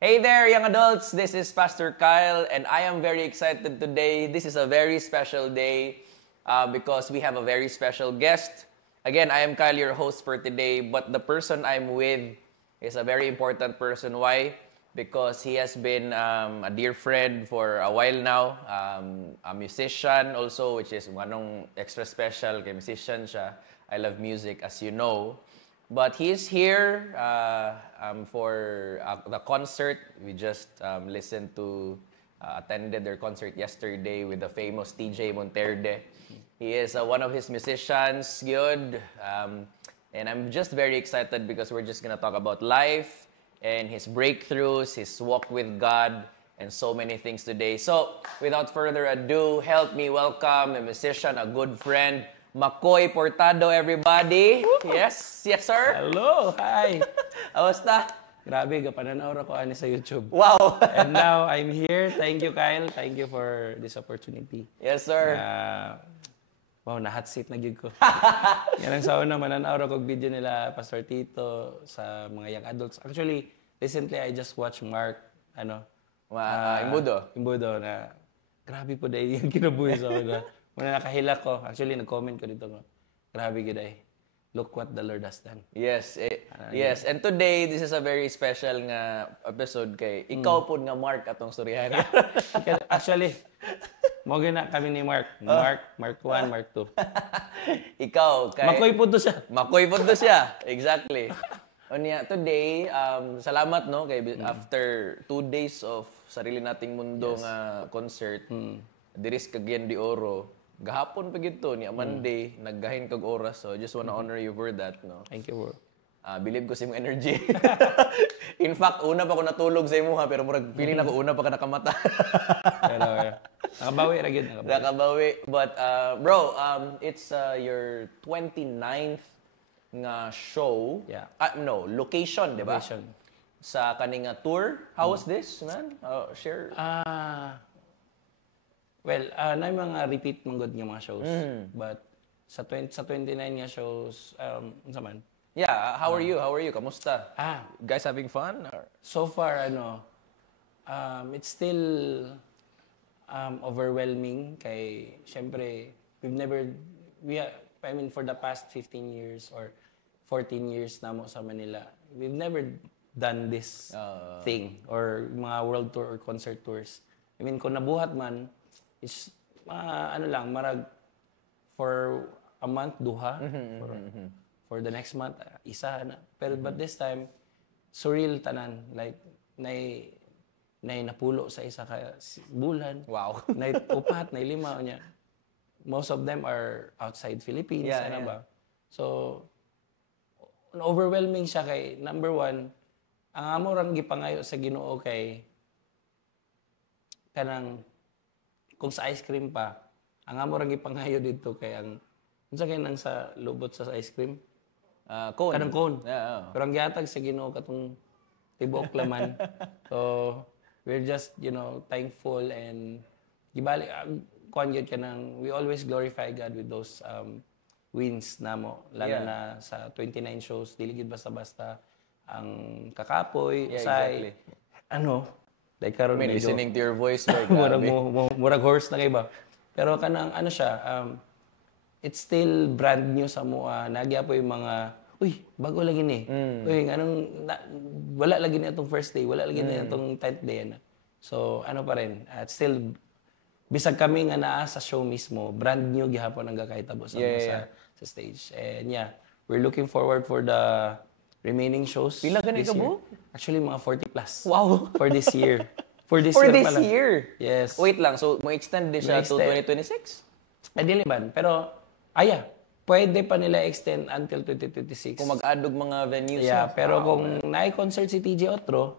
Hey there, young adults. This is Pastor Kyle, and I am very excited today. This is a very special day because we have a very special guest. Again, I am Kyle, your host for today, but the person I'm with is a very important person. Why? Because he has been a dear friend for a while now, a musician also, which is one extra special kay musician siya. I love music, as you know. But he is here for the concert. We just attended their concert yesterday with the famous TJ Monterde. He is one of his musicians, good. And I'm just very excited because we're just going to talk about life and his breakthroughs, his walk with God, and so many things today. So, without further ado, help me welcome a musician, a good friend, Makoy Portado, everybody. Woo! Yes, sir. Hello, hi. Kamusta? Grabe, kapananaw ko ani sa YouTube. Wow. And now I'm here. Thank you, Kyle. Thank you for this opportunity. Yes, sir. Wow, na-hot seat na gig ko. Yan ang sa una, mananaw ko video nila, Pastor Tito, sa mga young adults. Actually, recently I just watched Mark, Imbudo, na grabe po dahil yung kinabuhi sa una. Muna nakahila ko. Actually, nag-comment ko dito. Grabe gid. Look what the Lord has done. Yes. Yes. And today, this is a very special nga episode kay ikaw po nga Mark atong storyahan. Actually, mo gina kami ni Mark. Mark 1, Mark 2. Ikaw kay Makoy po to siya. Makoy po to siya. Exactly. Onya, today, salamat no kay after 2 days of sarili nating mundo nga concert. Diris Cagayan de Oro. Gahapon pa gito ni Monday, naggahin kag oras. So I just wanna honor you for that, no. Thank you, bro. Believe ko sa imong energy. In fact, una pa ko natulog sa imo ha, pero murag feeling ako una pa ka nakamata. Pero nakabawi ra gyud, nakabawi. But bro, it's your 29th nga show. Yeah. Location, di ba? Location. Sa kaning tour. How was this, man? Share. Well, na mga repeat manggod nga mga shows. But sa 29 nga shows, unsa man? Yeah, how are you? Kamusta? Guys having fun? Or? So far, it's still overwhelming kay syempre for the past 15 years or 14 years na mo sa Manila, we've never done this thing or mga world tour or concert tours. I mean, kung nabuhat man, is marag for a month duha for the next month isa na, pero but this time surreal tanan, like nay napulo sa isa ka bulan. Wow. Nay upat, nay lima nya. Most of them are outside Philippines, ba. So overwhelming siya kay number one, ang amo rang gipangayo sa Ginoo kay kanang kung sa ice cream pa, ang amo rang ipangayo dito kay ang unsa kay nang sa lubot sa ice cream? Cone. Kanang cone. Yeah, Pero ang gihatag sa Ginoo katong tibok laman. So we're just, thankful and gibali kuan gyud kanang we always glorify God with those wins namo, lalo na sa 29 shows, dili gid basta-basta ang kakapoy, usay. Exactly. Like karon medyo listening to your voice, like murag horse na kay ba. Pero kanang siya, it's still brand new sa mua. Nagya po yung mga bago lagi ni. Wala lagi na itong first day, wala lagi na itong 10th day na. So pa rin, still bisag kami nga naa sa show mismo, brand new gihapon ang gakahitabo sa stage. And we're looking forward for the remaining shows. Pila gani ka mo? Actually, mga 40 plus. Wow! For this year. For this year? Yes. Wait lang, so mo extend din siya to 2026? Dili man. Pero, pwede pa nila extend until 2026. Kung mag-adog mga venues. Pero kung concert si TJ Otro,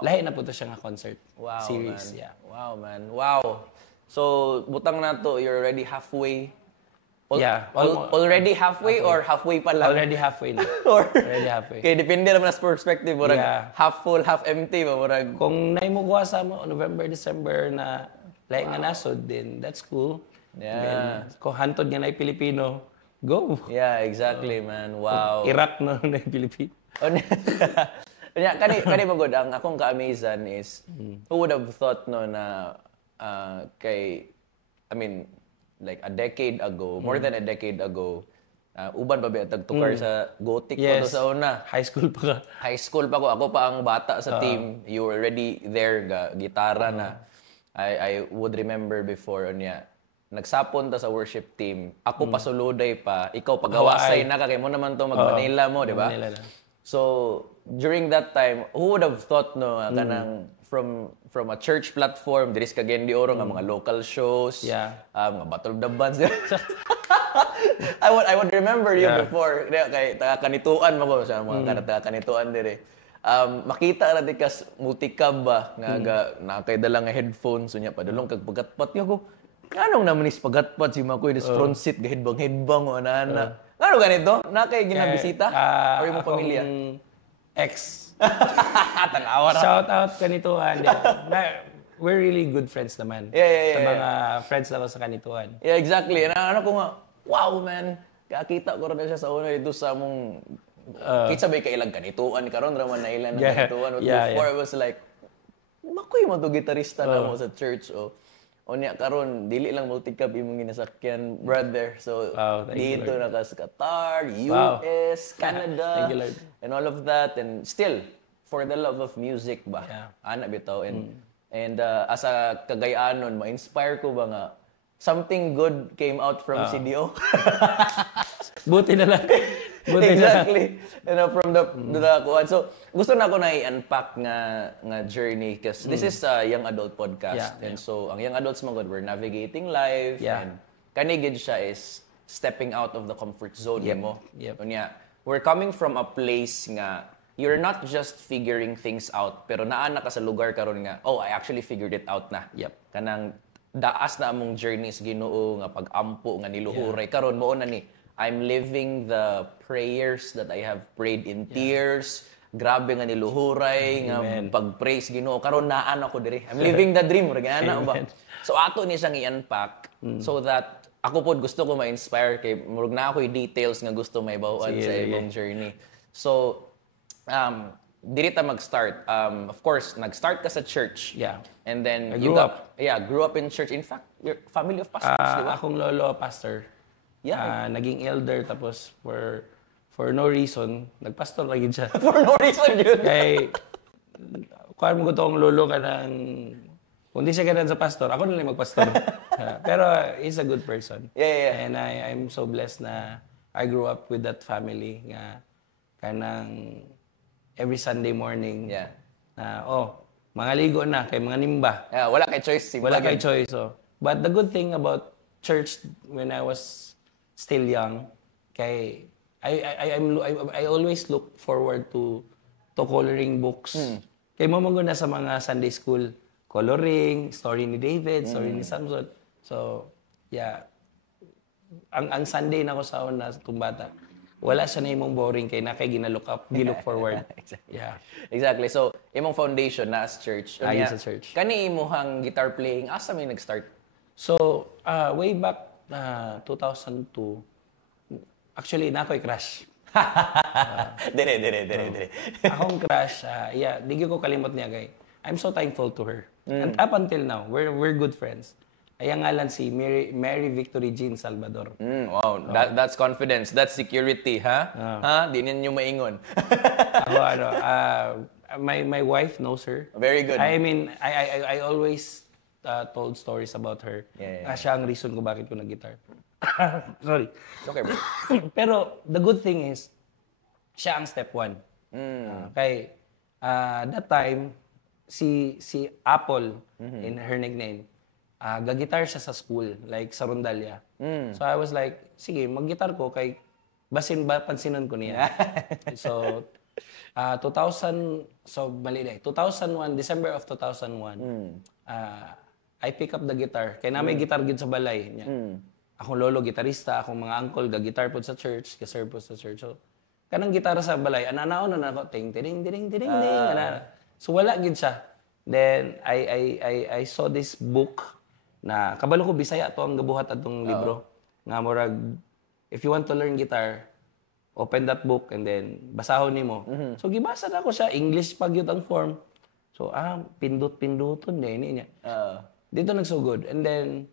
lahi na po to siya nga concert series. Man. Wow, man. Wow. So, butang na to, you're already halfway. Already halfway or halfway pa lang? Already halfway na. Already halfway. Okay, depende naman sa perspective. Half full, half empty. Kung naimukuha sa mo, November, December na lahi nga nasod, then that's cool. Yeah. Then, kung hantod nga na Pilipino, go. Yeah, exactly, man. Wow. Iraq na Pilipino. Kani magod ang akong ka-amazan is who would have thought no na I mean like a decade ago, more than a decade ago, uban pa ba tagtukar sa Gothic ko to sa una. High school pa ka. High school pa ko. Ako pa ang bata sa team. You were already there, gitara na. I would remember before niya. Nagsapon ta sa worship team. Ako pa suluday pa. Ikaw pagawasay na ka. Kaya mo naman to mag-Manila mo, di ba? So, during that time, who would have thought no, kanang from a church platform, diris ka Gendi Oro, nga mga local shows, mga Battle of the Bands. I would remember you before. Kay taga-kanituan mo ko sa mga taga-kanituan dire. Makita ra di kas multicab ba nga nakay dala nga headphones unya padulong kag pagatpat yo ko. Nganong naman is pagatpat si Makoy des front seat gahedbang o ana. Ngano ganito? Nakay ginabisita or imong pamilya? Ex. Tanawa ra. Shout out kanituan. We're really good friends naman. Yeah. Sa mga friends lang sa kanituan. Yeah, exactly. Ano ko nga, wow man, kakita ko rin siya sa una dito sa mong kitsa ba'y kailang kanituan karon raman na ilan ng kanituan. But before it was like, Makoy mo to gitarista na mo sa church. O niya karon dili lang multicab imong ginasakyan, brother. So dito na ka sa Qatar, US, Canada, and all of that, and still for the love of music ba. Ana bitaw and as a Cagayanon, ma-inspire ko ba nga something good came out from CDO. Buti na lang. Exactly. From the kuan. So gusto na ako na i-unpack nga journey because this is a young adult podcast. And so ang young adults mga we're navigating life and kanigid siya is stepping out of the comfort zone mo. Unya, we're coming from a place nga you're not just figuring things out pero naana ka sa lugar karon nga I actually figured it out na. Kanang daas na among journey sa Ginoo nga pag-ampo nga niluhuray karon mo na ni I'm living the prayers that I have prayed in tears. Grabe nga niluhuray nga pag-praise Ginoo karon naan ako diri. I'm living the dream ragana ba. So ato ni siyang i-unpack so that ako pod gusto ko ma-inspire kay murag na ako details nga gusto may bawaan sa imong journey. So diri ta mag-start. Of course, nag-start ka sa church. And then I grew up. Grew up in church. In fact, your family of pastors, di ba? Akong lolo pastor. Naging elder tapos for no reason, nagpastor lagi siya. For no reason yun. Kay kuan mo ko tong lolo ka ng kung di siya ganun sa pastor, ako na lang magpastor. Pero he's a good person. And I'm so blessed na I grew up with that family nga kanang every Sunday morning. Mga ligo na kay mga nimba. Wala kay choice. Wala kay choice. But the good thing about church when I was still young, kay I always look forward to coloring books. Kay mo na sa mga Sunday school, coloring, story ni David, story ni Samson. So, ang Sunday na ko sa una sa tumbata, wala siya na imong boring kay na kay gilook forward. Exactly. So, imong foundation na as church. Sa church. Kani imong guitar playing, asa may nag-start? So, way back 2002, actually, na ako'y crush. Dire. Akong crush, di ko kalimot niya, kay. I'm so thankful to her. And up until now, we're good friends. Ay ang ngalan si Mary Victory Jean Salvador. Wow, that's confidence, that's security, ha? Di ninyo maingon. Ako my wife knows her. Very good. I mean, I always told stories about her. Siya ang reason kung bakit ko nag-guitar. Sorry. Okay, bro. Pero the good thing is, siya ang step one. Kay that time, si Apple, in her nickname, gagitar siya sa school, like sa Rondalia. So I was like, sige, mag-gitar ko kay basin ba pansinan ko niya. So 2001, December of 2001, I pick up the guitar. Kaya na may guitar gid sa balay niya. Akong lolo gitarista, akong mga uncle gagitar po sa church, ga-serve po sa church. So kanang gitara sa balay, ananaon na ako, ting ting ting ting ting. So wala gid siya. Then I saw this book na kabalo ko Bisaya to ang gabuhat atong libro nga murag if you want to learn guitar open that book and then basahon nimo. So gibasa na ako siya, English pag yun ang form. So pindot-pindoton niya. Dito nagsugod. And then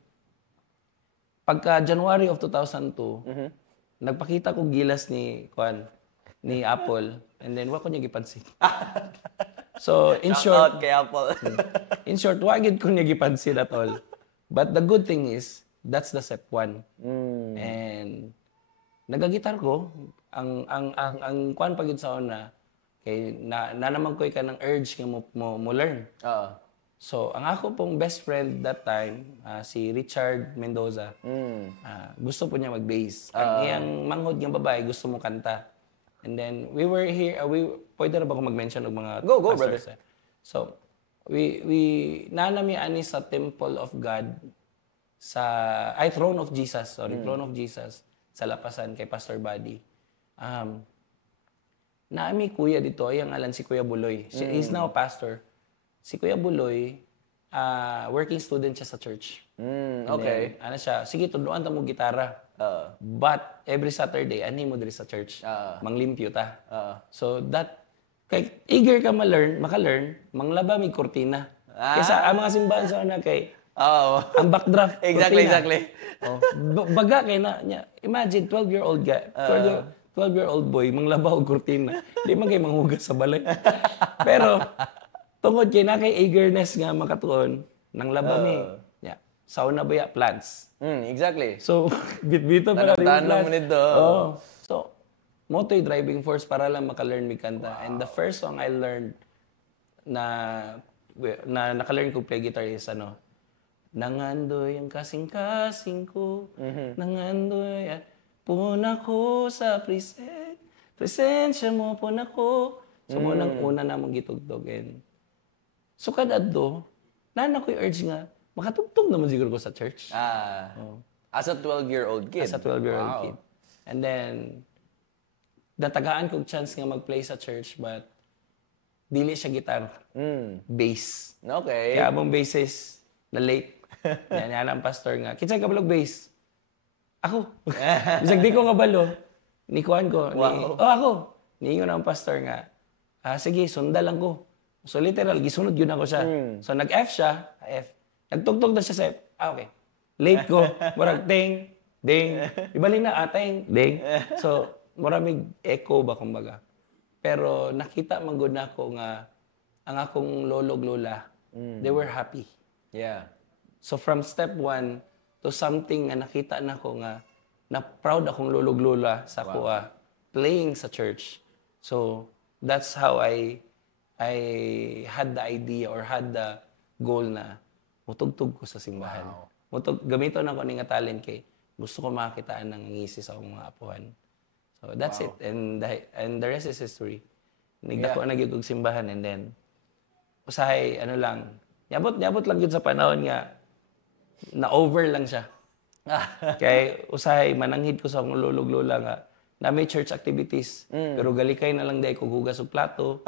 pagka January of 2002, nagpakita ko gilas ni Apple and then wa ko niya gipansin. So in short, kay Apple. in short, wa gid ko niya gipansin at all. But the good thing is that's the step 1. And nagagitar ko ang kuan pagid sa una kay na naman koy ka ng urge nga mo learn. So ang ako pong best friend that time si Richard Mendoza. Gusto po niya mag-bass. Ang iyang manghod nga babae gusto mo kanta. And then we were here pwede na ba ko mag-mention og mga Go brother. So we nanami ani sa Temple of God Throne of Jesus, Throne of Jesus sa Lapasan kay Pastor Buddy. Naami kuya dito, yung alan si Kuya Buloy. He's now a pastor. Si Kuya Buloy, working student siya sa church. Okay. Then, ano siya, sige, tuduan ta mo gitara. But every Saturday, ani mo diri sa church. Manglimpyo ta. So that, kay eager ka maka-learn, manglaba may kortina. Kaysa ang mga simbahan sa una kay, ang backdraft. Exactly. Baga kay na niya. Imagine 12-year-old guy, 12-year-old boy manglabaw og kurtina. Di man kay manghugas sa balay. Pero tungod kay na kay eagerness nga makatuon nang laba mi. Sauna baya plants. Exactly. So bit-bito para rin plants. Mo nito. So moto'y driving force para lang maka-learn mi kanta. And the first song I learned na naka-learn ko play guitar is Nangandoy ang kasing-kasing ko, nangandoy at puna ko sa presensya mo puna ko. So mo nang una namong gitugtugin. So kadadto, nana ko'y urge nga, makatugtog naman siguro ko sa church. As a 12-year-old kid? As a 12-year-old kid. And then, natagaan kong chance nga mag-play sa church, but dili siya gitar. Bass. Okay. Kaya among bassist na late. Yan ang pastor nga. Kinsay ka balog bass? Ako. Bisag di ko nga balo. Ni kuan ko. Ako. Niingon ang pastor nga. Sige, sundal lang ko. So literal, gisunod yun ako siya. So nag-F siya. F. Nagtugtog na siya sa F. Okay. Late ko. Murag ting, ding. Ibalik na ting, ding. So maraming echo ba kumbaga. Pero nakita man gud nako nga ang akong lolog lola, they were happy. Yeah. So from step 1 to something nga nakita nako nga na proud akong lolog lola sa kuha playing sa church. So that's how I had the idea or had the goal na mutugtog ko sa simbahan. Gamiton ako ni nga talent kay gusto ko makitaan ng ngisi sa akong mga apuhan. So that's it. And the rest is history. Nagdako na gyud og simbahan and then usahay lang. Nyabot lang gyud sa panahon nga na over lang siya. Kay usahay mananghid ko sa akong lolog lola nga na may church activities. Pero galikay na lang day ko hugas og plato.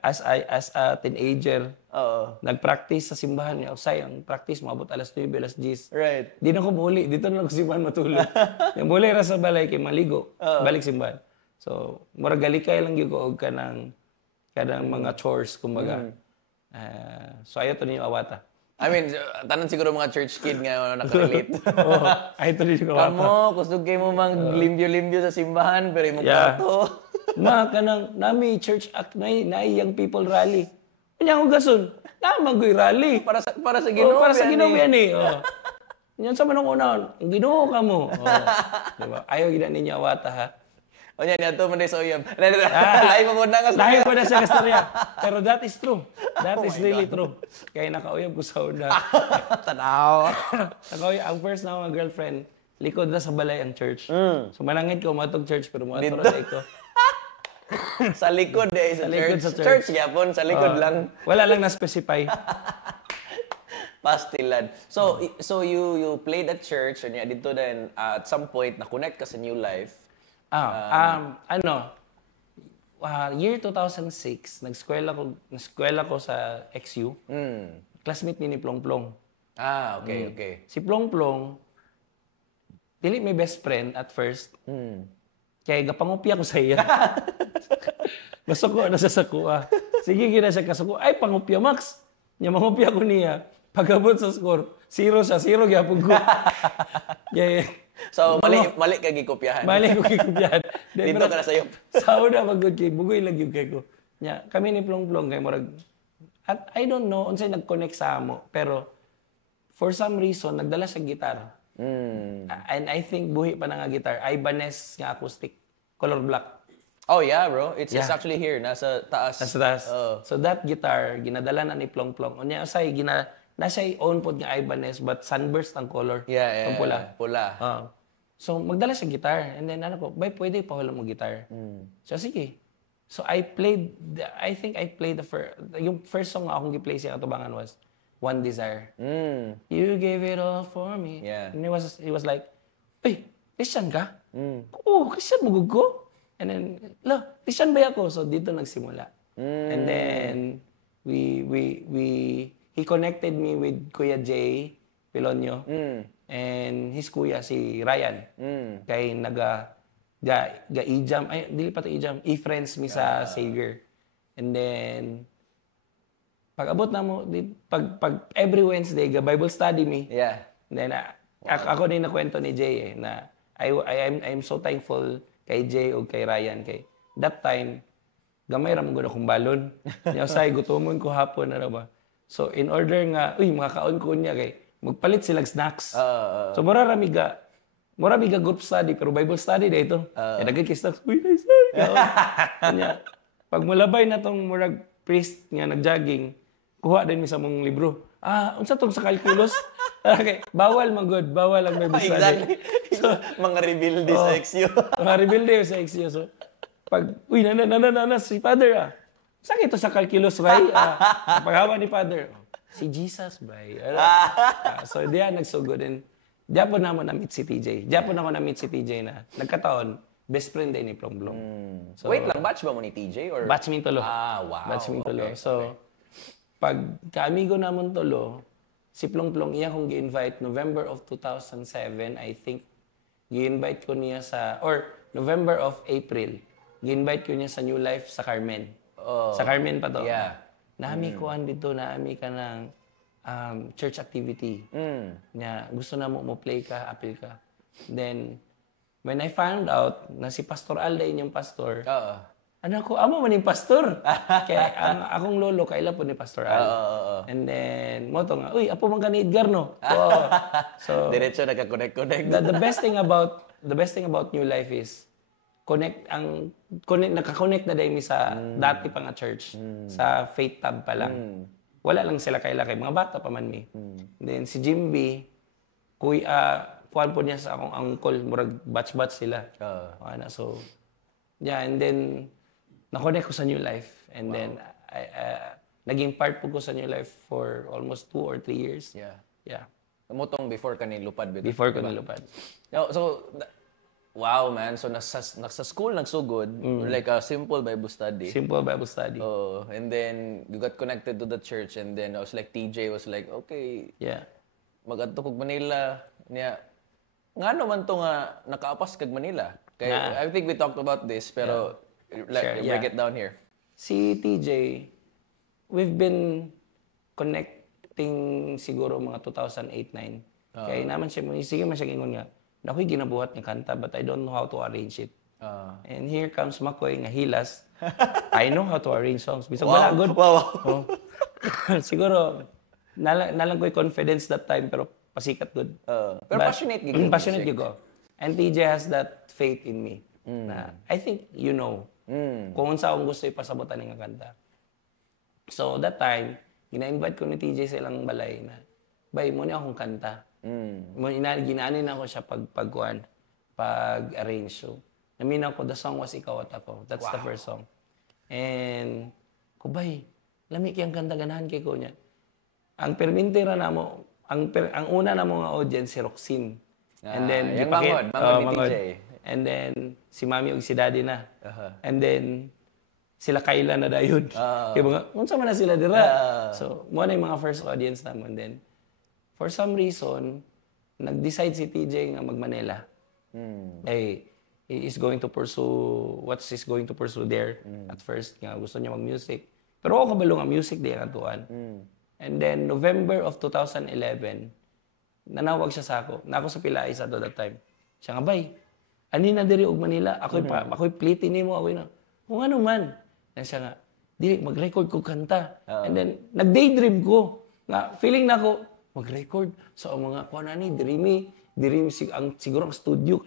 As a teenager, nag-practice sa simbahan niya. Usay, ang practice, maabot alas 9, alas 10. Right. Di na ko muli. Dito na lang ko simbahan matulog. Yung muli ra sa balay, kay maligo. Balik simbahan. So, mura galikay lang yung ko kanang mga chores, kumbaga. So, ayaw to ninyo awata. I mean, tanan siguro mga church kid nga nakarelate. Ayaw to ninyo awata. Kamo, kusog kayo mo mang limbyo-limbyo sa simbahan, pero yung plato. Kanang nami church act na young people rally. Kanya ko gason. Tama ko'y rally. Para sa Ginoo. Para sa Ginoo yan eh. Yan sa manong una, ang Ginoo ka mo. Diba? Ayaw gina ninyo awata ha. O yan, yan to man sa uyab. Lahi pa mo na nga. Lahi pa na sa kastarya. Pero that is true. That is really true. Kaya nakauyab ko sa una. Tanaw. Ang first na mga girlfriend, likod na sa balay ang church. So manangit ko, matog church, pero matog na ko. Sa likod sa likod church. sa church. Church yapon, sa likod lang. Wala lang na-specify. Pastilan. So you played at church and dito then at some point na-connect ka sa New Life. Year 2006, nag-eskwela ko sa XU. Classmate ni Plong Plong. Okay. Si Plong Plong, dili may best friend at first. Kaya gapangupya ko sa iya. Masuko na sa sakuha. Sige, gina siya kasuko. Ay, pangupya, Max. Nya mangupya ko niya. Pagabot sa score, 0 siya. 0 gyapon ko. Yeah. So, mali ka gikopyahan. Mali ko gikopyahan. Dito ka na sa'yo. Sa una, magod kay bugoy lang yung kay ko. Nya, kami ni Plong-Plong kay murag. At I don't know, unsay nag-connect sa amo. Pero, for some reason, nagdala siya gitar. And I think buhi pa na nga gitar. Ibanez nga acoustic. Color black. Oh yeah, bro. It's actually here. Nasa taas. Nasa taas. So that guitar, ginadala na ni Plong-Plong. Unya, usay, nasa own pod nga Ibanez, but sunburst ang color. Yeah. Ang pula. Pula. So, magdala siya gitar. And then, bay, pwede pahula mo gitar. So, sige. So, I played yung first song akong gi-play siya katubangan was One Desire. You gave it all for me. Yeah. And he was like, "Hey, Christian ka?" Oo, Christian mo gugo. And then, Christian ba ako? So dito nagsimula. And then he connected me with Kuya Jay Pilonio. And his kuya si Ryan. Kay ga-ijam, ay dili pa to ijam, i-friends mi sa Savior. And then pag-abot na mo, pag every Wednesday, Bible study me. Yeah. And then, ako din nakwento ni Jay na I'm so thankful kay Jay o kay Ryan. Kay that time, gamay ramon ko na kong balon. Say, gutomon ko hapon na ba. So, in order nga, makakaon ko niya kay magpalit silang snacks. So, mura miga group study, pero Bible study na ito. Nagag kay snacks, nice. Pag mulabay na tong murag priest nga nag-jogging, kuha din mi sa mong libro. Unsa tong sa calculus? Okay, bawal ang Bible study. Exactly. So, mga rebuilde sa XU. Mga rebuilde sa XU. So, pag, si Father sakit to sa calculus, bay? Paghawa ni Father, si Jesus, bay. So, diyan nagsugod. And diyan po naman na-meet si TJ. Na nagkataon, best friend din ni Plong-Plong. So, wait lang, batch ba mo ni TJ? Or? Batch ming tulo. Wow. Batch ming tulo. Okay. So, pag kaamigo namon tulo, si Plong-Plong iya kong gi-invite November of 2007, I think, gi-invite ko niya November of April, gi-invite ko niya sa New Life sa Carmen. Sa Carmen pa to. Yeah. Naami kuan dito, naami ka ng church activity. Gusto na mo play ka, appeal ka. Then, when I found out na si Pastor Alda yung pastor, amo man yung pastor. Kaya akong lolo, kaila po ni Pastor Al. And then, moto nga, apo man ka ni Edgar, no? So, diretso nagka-connect. The best thing about New Life is, naka-connect na dahil sa dati pa nga church, sa Faith Tab pa lang. Wala lang sila kaila kay mga bata pa man mi. Then, si Jimby, kuhan po niya sa akong uncle, murag batch-batch sila. So, and then, na-connect ko sa New Life. And then, naging part po ko sa New Life for almost 2 or 3 years. Yeah. Mutong before ka nilupad. Before ko nilupad. So, wow, man. So, nasa school nagsugod, like a simple Bible study. Simple Bible study. And then, you got connected to the church. And then, I was like, TJ was like, okay. Yeah. Mag-adto kog Manila. Nga naman to nga, nakaapas kag Manila. Kaya, I think we talked about this, pero, break it down here. Si TJ, we've been connecting siguro mga 2008-9. Kaya naman siya, sige man siya gingon nga, ako'y ginabuhat ng kanta, but I don't know how to arrange it. And here comes Makoy nga hilas. I know how to arrange songs. Bisag wala good. Wow. Siguro, nalang ko'y confidence that time, pero pasikat good. Pero passionate gig. Passionate gig ko. And TJ has that faith in me. Na, I think you know. Kung unsa akong gusto ipasabutan nga kanta. So that time, gina-invite ko ni TJ sa ilang balay na, bay, mo niya akong kanta. Ginaanin ako siya pag-arrange. So, naminaw ko, the song was Ikaw at Ako. That's the first song. And, bay, lamig yung kanta, ganahan kay ko niya. Ang permintira na mo, ang una na mo nga audience, si Roxine. And then, yung mangod ni TJ. And then, si Mami o si Daddy na. And then, sila Kayla na dayon. Kaya mga, unsa man na sila dira. So, mo na yung mga first audience naman. Then, for some reason, nag-decide si TJ nga mag-Manila. Eh, he is going to pursue what he's going to pursue there at first. Nga, gusto niya mag-music. Pero ako kabalo nga music di ang atuan. And then, November of 2011, nanawag siya sa ako. Na ako sa Pilay sa that time. Siya nga, bay, ani na diri og Manila. Ako'y pliti nimo. Ako'y na, kung ano man. And siya nga, dili, mag-record ko kanta. And then, nag-daydream ko. Nga, feeling na ako, mag-record sa mga, kung ano ni, dirimi, siguro ang studio,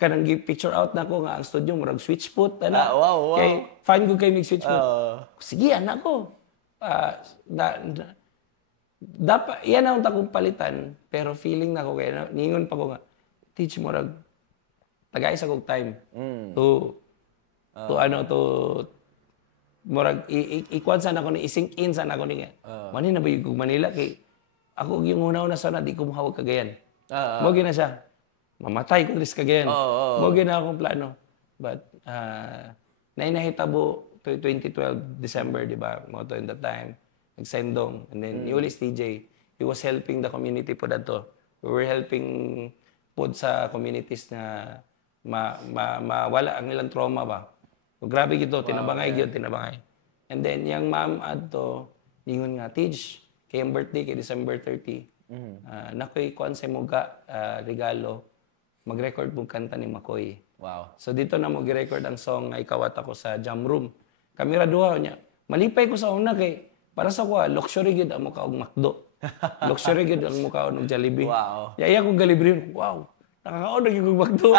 kanang picture out na ko nga ang studio murag switchfoot ana. Wow. Kay fan ko kay mig switchfoot. Sige anak ko. Dapat yan ang takong palitan pero feeling na ko kay ningon pa ko nga teach murag tagay sa kog time to murag ikwan sana ko ni isink in sana ko ni nga. Mani na ba yung Manila kay ako yung una sana di ko mahawag kagayan. Mo gina siya. Mamatay ko risk again. Mo gina akong plano. But nahitabo 2012 December, di ba? Mo to in that time. Nagsendong. And then Yulis TJ, he was helping the community po dato. We were helping po sa communities na mawala ang ilang trauma ba. So, grabe gito, tinabangay gyud, tinabangay. And then yung ma'am adto ningon nga teach kay ang birthday kay December 30. Nakoy kuan sa muga regalo mag-record mo kanta ni Makoy. Wow. So dito na mo gi-record ang song nga ikawat ako sa jam room. Kamera duha niya. Malipay ko sa una kay para sa ko luxury gid ang mukha og McDo. Luxury gid ang mukha og Jollibee. Wow. Yaya kong Galibrin. Wow. Nakakaon gyud og McDo.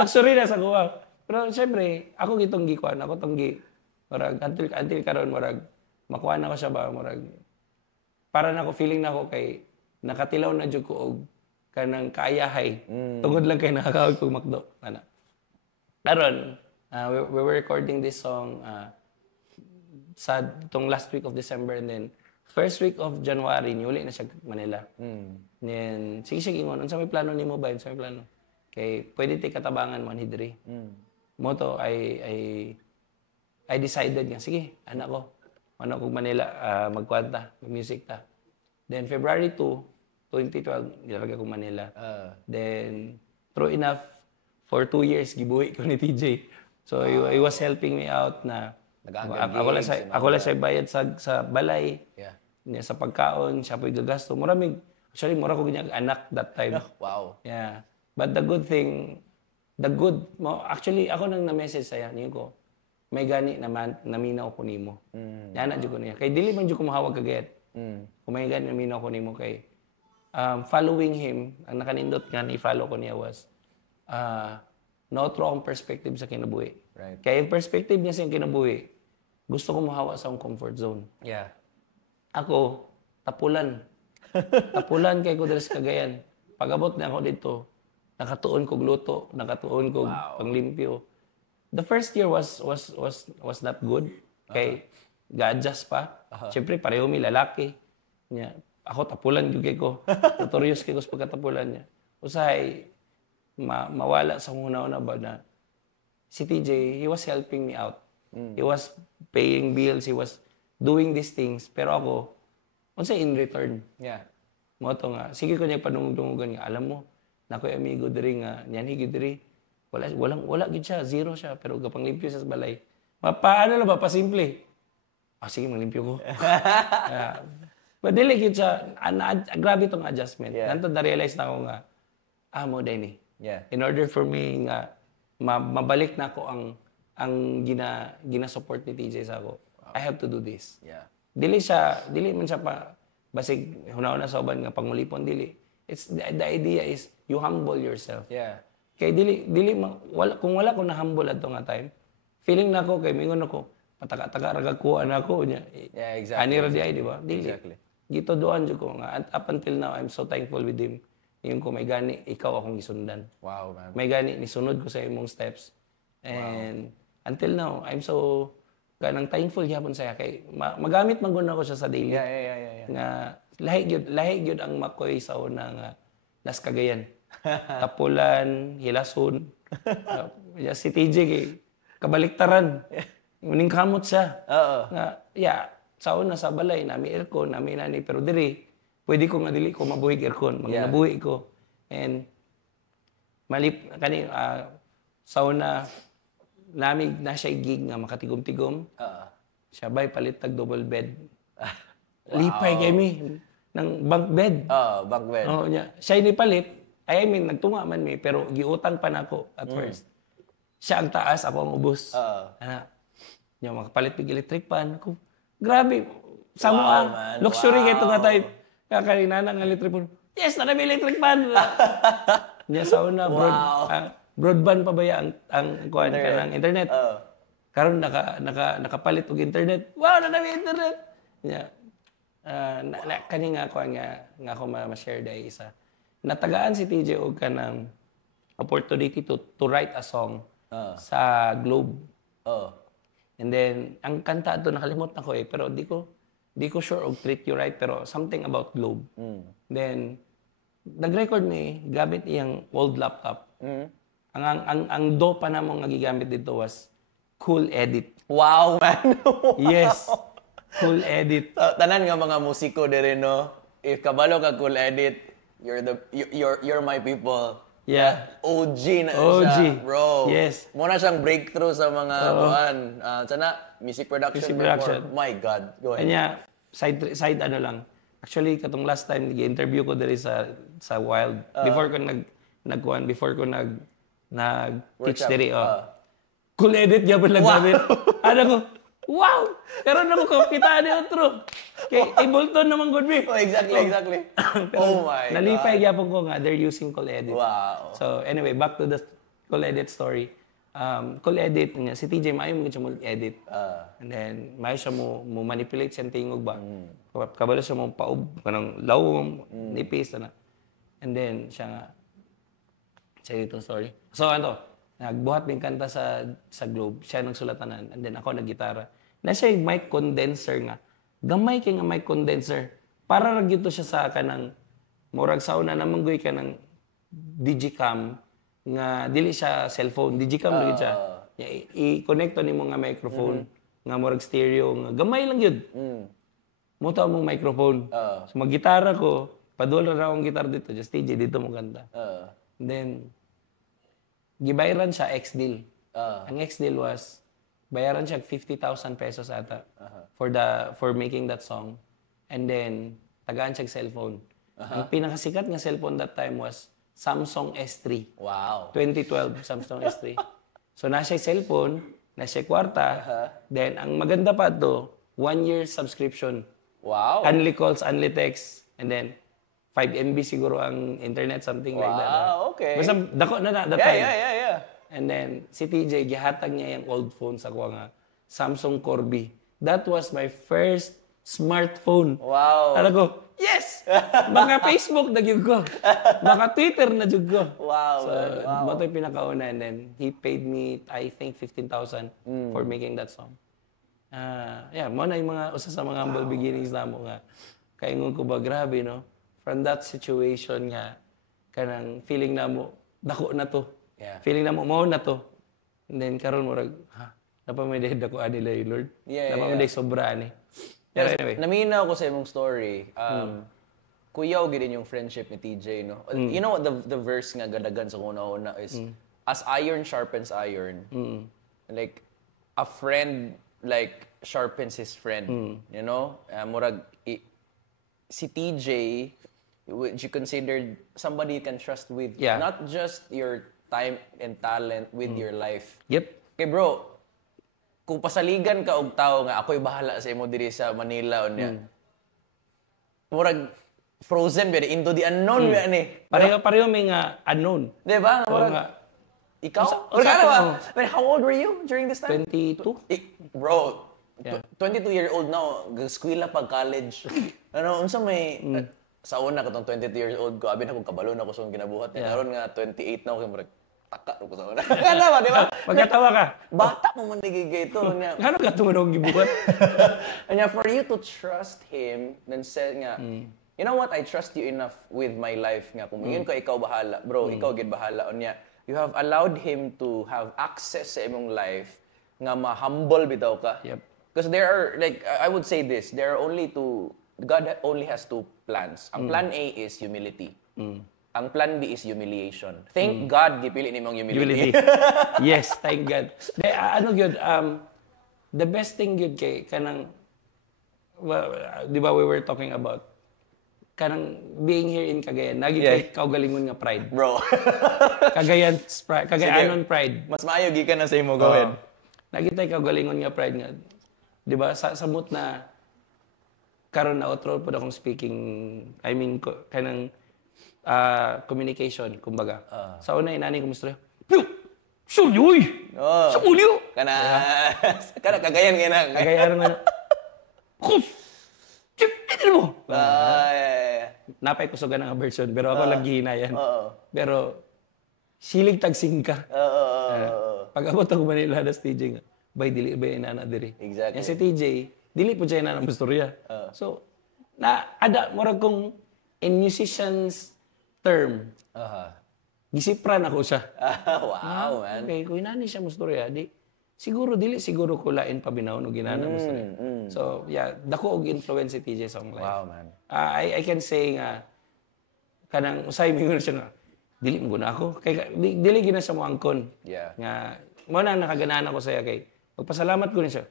Luxury na sa kuha. Pero syempre, ako gitong gikuan, ako tong gi murag until karon murag makuha na ko siya ba murag para na ko feeling na ko kay nakatilaw na jud ko og kanang kaayahay. Tungod lang kay nakakawag kong McDo. Ana. Karon, we were recording this song sa itong last week of December and then first week of January, niuli na siya Manila. Then, sige ingon, unsa may plano nimo ba? Unsa may plano? Kay pwede ti katabangan man hidri. Moto I decided nga, sige, anak ko, ano ko Manila, magkwanta, mag-music ta. Then February 2, 2012, nilalagay ko Manila. Then, true enough, for 2 years, gibuhi ko ni TJ. So, he was helping me out na ako lang sa bayad sa balay, sa pagkaon, siya po'y gagasto. Actually, mura ko ganyan anak that time. Wow. Yeah. But the good thing, actually, ako nang na-message sa'ya, niyo ko, may gani naman, naminaw ko nimo. Yan na ko niya. Kay dili man ko mahawag kagayat. Kung may gani naminaw ko nimo kay following him, ang nakanindot nga ni-follow ko niya was no wrong perspective sa kinabuhi. Right. Kaya yung perspective niya sa kinabuhi, gusto ko mahawa sa akong comfort zone. Yeah. Ako, tapulan. Tapulan kay ko dres Cagayan. Pag-abot na ako dito, nakatuon ko gluto, nakatuon ko panglimpyo. The first year was not good. Kay ga-adjust pa. Siyempre, pareho mi lalaki. Niya, ako tapulan gyud kay ko. Notorious kay ko sa pagkatapulan niya. Usahay mawala sa una ba na si TJ, he was helping me out. He was paying bills, he was doing these things. Pero ako, unsay in return? Yeah. Mo to nga, sige ko niya panungdungugan nga, alam mo, nakoy amigo diri nga, niyan higid diri. Wala gid siya, zero siya, pero gapang limpyo siya sa balay. Paano na ba, pasimple? Sige, manglimpyo ko. But dili gid siya, grabe itong adjustment. Nanto na-realize na ako nga, mo din eh. Yeah. In order for me nga, mabalik na ako ang gina-support ni TJ sa ako, I have to do this. Yeah. Dili man siya pa, basig, hunaw na sa uban nga, pangulipon, dili. The idea is, you humble yourself. Yeah. Kay kung wala ko na-humble at nga time, feeling na ako, kay mingon ako, pataka-taka ragagkuhan ako niya. Yeah, exactly. Ani ra di ay, di ba? Dili. Exactly. Gito doan jud ko nga. Up until now, I'm so thankful with him. Yung ko may gani, ikaw akong gisundan. Wow, man. May gani, nisunod ko sa imong steps. And until now, I'm so ganang thankful gyapon saya kay magamit man gud ako siya sa daily. Yeah. Nga lahi gyud ang Makoy sa una nga Las Cagayan. Tapulan, hilason. Si TJ kay kabaliktaran. Muning kamot siya. Nga sa una sa balay nami aircon, nami nani pero diri pwede ko nga dili ko mabuhig aircon, nabuhi ko. And sauna nami na siya gig nga makatigom-tigom. Siya bay palit tag double bed. Lipay kami ng bunk bed. Bunk bed. Siya ni palit. I mean, nagtunga man mi, pero giutang pa nako at first. Siya ang taas, ako ang ubos. Yung makapalit pig electric pan. Ako, grabe. Samo luxury kay nga type. Kaya kanina nga electric pan. Yes, na may electric pan. Niya sauna, broadband pa ba ang kuhan ka ng internet? Karon nakapalit og internet. Wow, na may internet. Niya. Kani nga kuhan nga ako ma-share dahil isa. Natagaan si TJ og kanang opportunity to write a song sa Globe. And then ang kanta to nakalimot na ko pero di ko sure og Treat You Right pero something about Globe. Then nag-record ni gamit iyang old laptop. Ang do pa namong nagigamit dito was Cool Edit. Wow, man. Wow. Yes. Cool Edit. Tanan nga mga musiko dire no. If kabalo ka Cool Edit, you're my people. Yeah. OG na siya, bro. Yes. Muna siyang breakthrough sa mga buwan. Sana, music production. My God. Go ahead. Kanya, side ano lang. Actually, katong last time, nag-interview ko dali sa Wild. Before ko nag-teach dali. Cool Edit, gabon lang gamit. Ano ko, wow! Karoon ako kapitaan ni Otro. Kay Ableton naman good me. Exactly. Oh my God. Nalipay gyapon ko nga, they're using Cool Edit. Wow. So anyway, back to the Cool Edit story. Cool Edit niya, si TJ maayo mo siya mo edit. And then maayo siya mo manipulate siyang tingog ba. Kabalo siya mo paub kanang lawom, nipis na. And then siya itong story. So nagbuhat ng kanta sa Globe, siya nagsulatanan, and then ako naggitara. Na siya yung mic condenser nga. Gamay kay nga mic condenser. Para ra gyud siya sa kanang murag sauna namang goy ka ng digicam nga dili siya cellphone, digicam gyud siya. I-connect to nimo nga microphone nga murag stereo nga gamay lang gyud. Mo ta mong microphone. So maggitara ko, padula ra akong gitar dito, just TJ dito mo kanta. Then gibayaran siya X-Deal. Ang X-Deal was, bayaran siya 50,000 pesos ata for making that song. And then, tagaan siya cellphone. Ang pinakasikat nga cellphone that time was Samsung S3. Wow. 2012, Samsung S3. So, nasa cellphone, nasa kwarta. Then, ang maganda pa to, 1 year subscription. Wow. Only calls, only texts. And then, 5 MB siguro ang internet, something like that. Wow, okay. Basta dako na that time. Yeah. And then, si TJ, gihatag niya yung old phone sa kuha nga, Samsung Corby. That was my first smartphone. Wow. Alam ko, yes! Baka Facebook na jud ko. Baka Twitter na jud ko. Wow. So, mo ito yung pinakauna. And then, he paid me, I think, 15,000 for making that song. Mo na yung mga, usa sa mga humble beginnings na mo nga. Kaingon ko ba, grabe, no? From that situation nga, kanang feeling na mo, dako na to. Yeah. Feeling na mo, mao na to. And then, karon mo, napamiday dako anila yung Lord. Napamiday sobra ni. Pero anyway. Naminaw ko sa imong story. Kuyaw gid yung friendship ni TJ, no? You know what the verse nga gadagan sa una is, as iron sharpens iron. Like, a friend, like, sharpens his friend. You know? Murag, si TJ, would you consider somebody you can trust with not just your time and talent with your life? Yep. Okay, bro, kung pasaligan ka og tao nga ako'y bahala sa imo diri sa Manila unya. Murag frozen ba into the unknown ba ni? Pareho may nga unknown. Di ba? Murag ikaw? How old were you during this time? 22. Bro, 22-year-old now, eskwela pag college. Unsa may sa una katong 22 years old ko, abi na kung kabalo na ko sa ginabuhat niya. Karon nga 28 na ako kay taka ko sa una. Kana ba, di ba? Magkatawa ka. Bata mo man digigay to niya. Ano ka tumulong gibuhat? Anya for you to trust him, then say nga, you know what? I trust you enough with my life nga. Kung ko ikaw bahala, bro, ikaw gid bahala unya. You have allowed him to have access sa imong life nga ma-humble bitaw ka. Yep. Because there are, like, I would say this, there are only God only has two plans. Ang plan A is humility. ang plan B is humiliation. Thank God gipili nimong Humility. humility. Yes, thank God. Ano gyud the best thing gyud kay kanang well, di ba we were talking about kanang being here in Cagayan. Nagi kay kaugalingon nga pride. Bro. Cagayanon pride. Mas maayo gikan na sa imo gawin. Nagitay kaugalingon nga pride nga. Di ba sa samot na karon na outro po akong speaking, I mean kanang communication kumbaga. Sa una inani ko musta. Sulyoy. Sa ulyo. Kana Cagayan nga na. Cagayan nga. Kus. Chip mo. Napay kusugan ang version pero ako lang gihinayan. Pero silig tagsing ka. Pag abot ako Manila na TJ nga. Bay dili ba inana diri. Exactly. Yan si TJ, dili po siya inana mastorya. So ada murag kong in musicians term. Gisipran ako siya. Wow, man. Okay, kung inani siya mastorya, siguro ko lain pa binawon og ginana mastorya. So, yeah, dako og influence si TJ sa akong life. Wow, man. I can say nga kanang usay mingon siya nga dili mo guna ako kay dili gina siya mo angkon. Yeah. Nga mo na nakaganahan ako sa iya kay magpasalamat ko ni siya.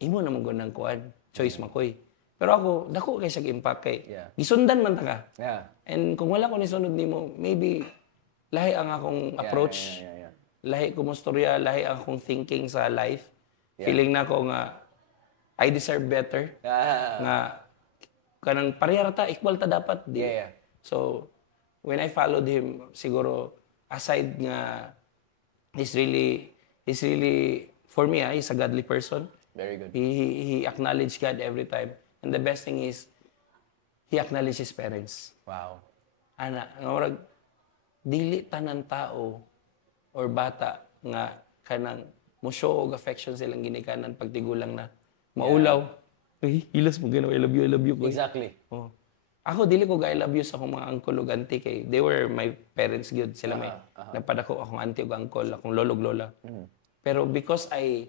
Imo na mo gunang kuan, choice makoy. Pero ako dako kay siya impact kay gisundan man ta ka. Yeah. And kung wala ko ni sunod nimo, maybe lahi ang akong approach. Yeah. Lahi ko mo storya, lahi ang akong thinking sa life. Feeling na ko nga I deserve better. Nga kanang parehara ta, equal ta dapat. Yeah. So when I followed him, siguro aside nga he's really for me, he's a godly person. Very good. He acknowledged God every time. And the best thing is he acknowledged his parents. Wow. Ana, nga dili tanan tao or bata nga kanang mo show og affection silang ginikanan pagtigulang na maulaw. Ay, hilas mo ginawa, I love you. Exactly. Oh. Ako dili ko ga I love you sa akong mga uncle ug auntie kay they were my parents gyud sila may nagpadako akong auntie ug uncle, akong lolo ug lola. Pero because I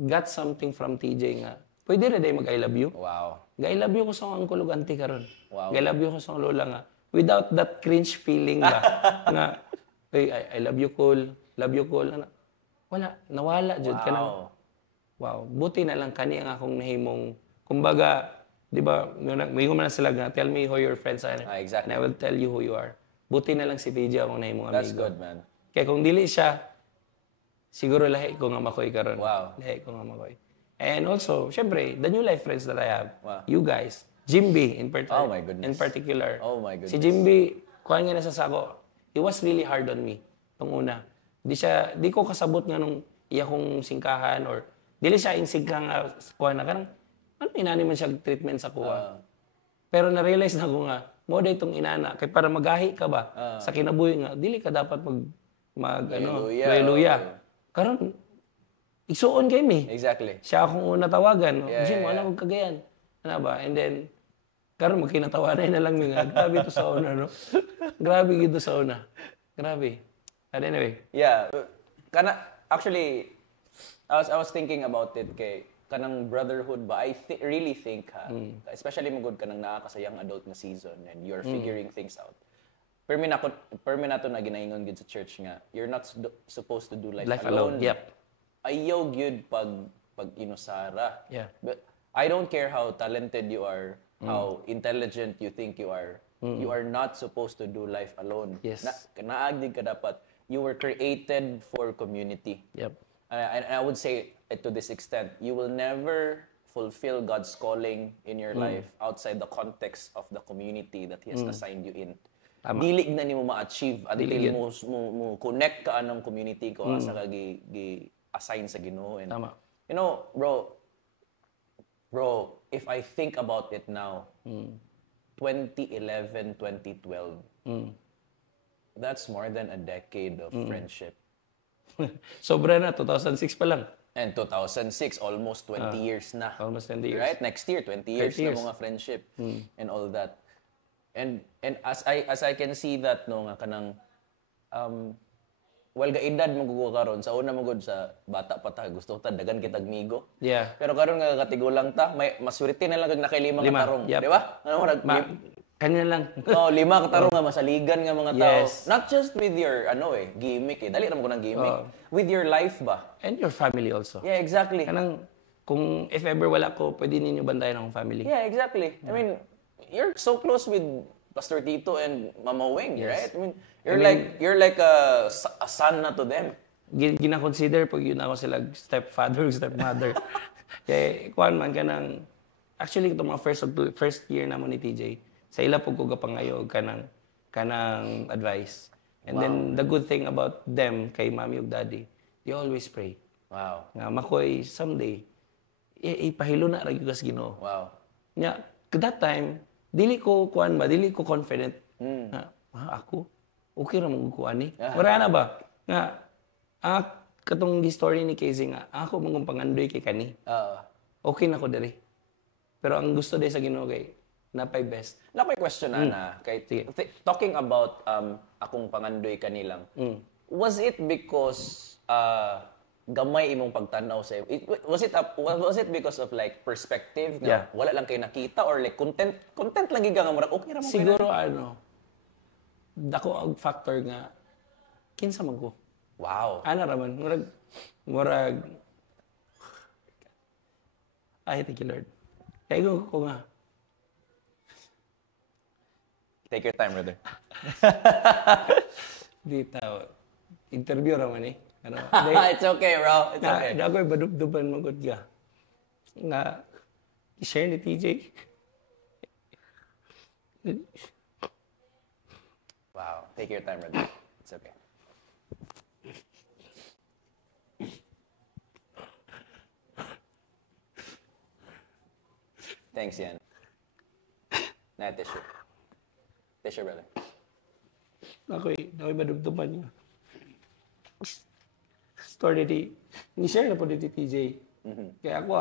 got something from TJ nga pwede ra day mag I love you. Wow. Ga I love you ko sa akong uncle ug auntie karon. Wow. Ga I love you ko sa akong lola nga without that cringe feeling ba nga I love you cool. Wala, nawala jud kanang wow, buti na lang kani ang akong nahimong kumbaga, di ba, may man sila nga, tell me who your friends are. Exactly. And I will tell you who you are. Buti na lang si TJ akong nahimong amigo. That's good, man. Kaya kung dili siya, siguro lahi ko nga makoy karon. Wow. Lahi ko nga makoy. And also, syempre, the new life friends that I have, Wow. you guys, Jimby in particular. Oh my goodness. In particular. Oh my goodness. Si Jimby, kuhan nga nasa sako, he was really hard on me. Itong una. Di ko kasabot nga nung iya kong singkahan or dili siya insingka nga kuha na kanang ano inani man siya treatment sa kuha. Pero na-realize na ko nga mo day itong inana kay para magahi ka ba sa kinabuhi nga dili ka dapat hallelujah. Karon igsuon kay mi. Exactly. Siya akong una tawagan. Yeah. Ano kog kagayan. Ano ba? And then karon magkinatawanan na lang mi nga. Grabe to sa una, no? Grabe gito sa una. Grabe. But anyway. Yeah. Actually, I was thinking about it kay kanang brotherhood ba. I really think especially magud kanang nakakasayang adult na season and you're figuring things out. Permi na to na ginaingon gid sa church nga you're not supposed to do life alone. Yep. Ayaw gyud pag inusara. Yeah. But I don't care how talented you are, how intelligent you think you are. You are not supposed to do life alone. Yes. Naagdig ka dapat. You were created for community. Yep. And I would say it to this extent, you will never fulfill God's calling in your life outside the context of the community that He has assigned you in. Dili na nimo ma-achieve until mo connect ka anong community ko asa ka gi-assign sa Ginoo. And Tama. you know, bro, if I think about it now, 2011, 2012, that's more than a decade of friendship. Sobra na, 2006 pa lang. And 2006, almost 20 years na. Almost 20 years. Right? Next year, 20 years 30 years. na mga friendship and all that. And as I can see that no nga kanang well gaedad magugo karon sa una magud sa bata pa ta gusto ta dagan kitag migo. Yeah. Pero karon nga katigulang ta may masurity na lang kag nakailima nga tarong, Yep. di ba? Ano Kanya lang. Oh, 5 katarong nga masaligan nga mga tao. Yes. Not just with your gimmick Dali naman ko ng gimmick. With your life ba? And your family also. Yeah, exactly. Kanang, kung if ever wala ko, pwede ninyo bantayan akong family. Yeah, exactly. I mean, you're so close with Pastor Tito and Mama Wing, right? I mean, you're like a son na to them. Gina-consider pag yun ako sila stepfather, stepmother. Kaya, kuhan man ka ng, actually, itong mga first year na mo ni TJ, sa ila po ko kapangayog kanang advice. And then, the good thing about them, kay mommy ug daddy, they always pray. Wow. Nga, makoy, someday, ipahilo na rin yung Ginoo. Wow. Nga, that time, dili ko confident na, ako, okay ra mong kuan ni. Wala na ba? Nga, katong story ni Casey nga, ako mong pangandoy kay kani. Okay na ko diri. Pero ang gusto day sa Ginoo kay napay best. Napay question na kay talking about akong pangandoy kanilang. Was it because gamay imong pagtanaw sa was it because of like perspective na wala lang kay nakita or like content lang giga nga murag okay ra mo siguro dako ang factor nga kinsa man ko. Wow. Ana ra man murag ay thank you Lord. Kaya ko nga. Take your time, brother. Dito interview ra man eh. Ano, it's okay, bro. It's okay. Dagoy badub-duban magod ka. Nga i-share ni TJ. Wow. Take your time, brother. It's okay. Thanks, Yan. Na tissue. Tissue, brother. Dagoy badub-duban niya. Story ni-share na po dito TJ. Kaya ako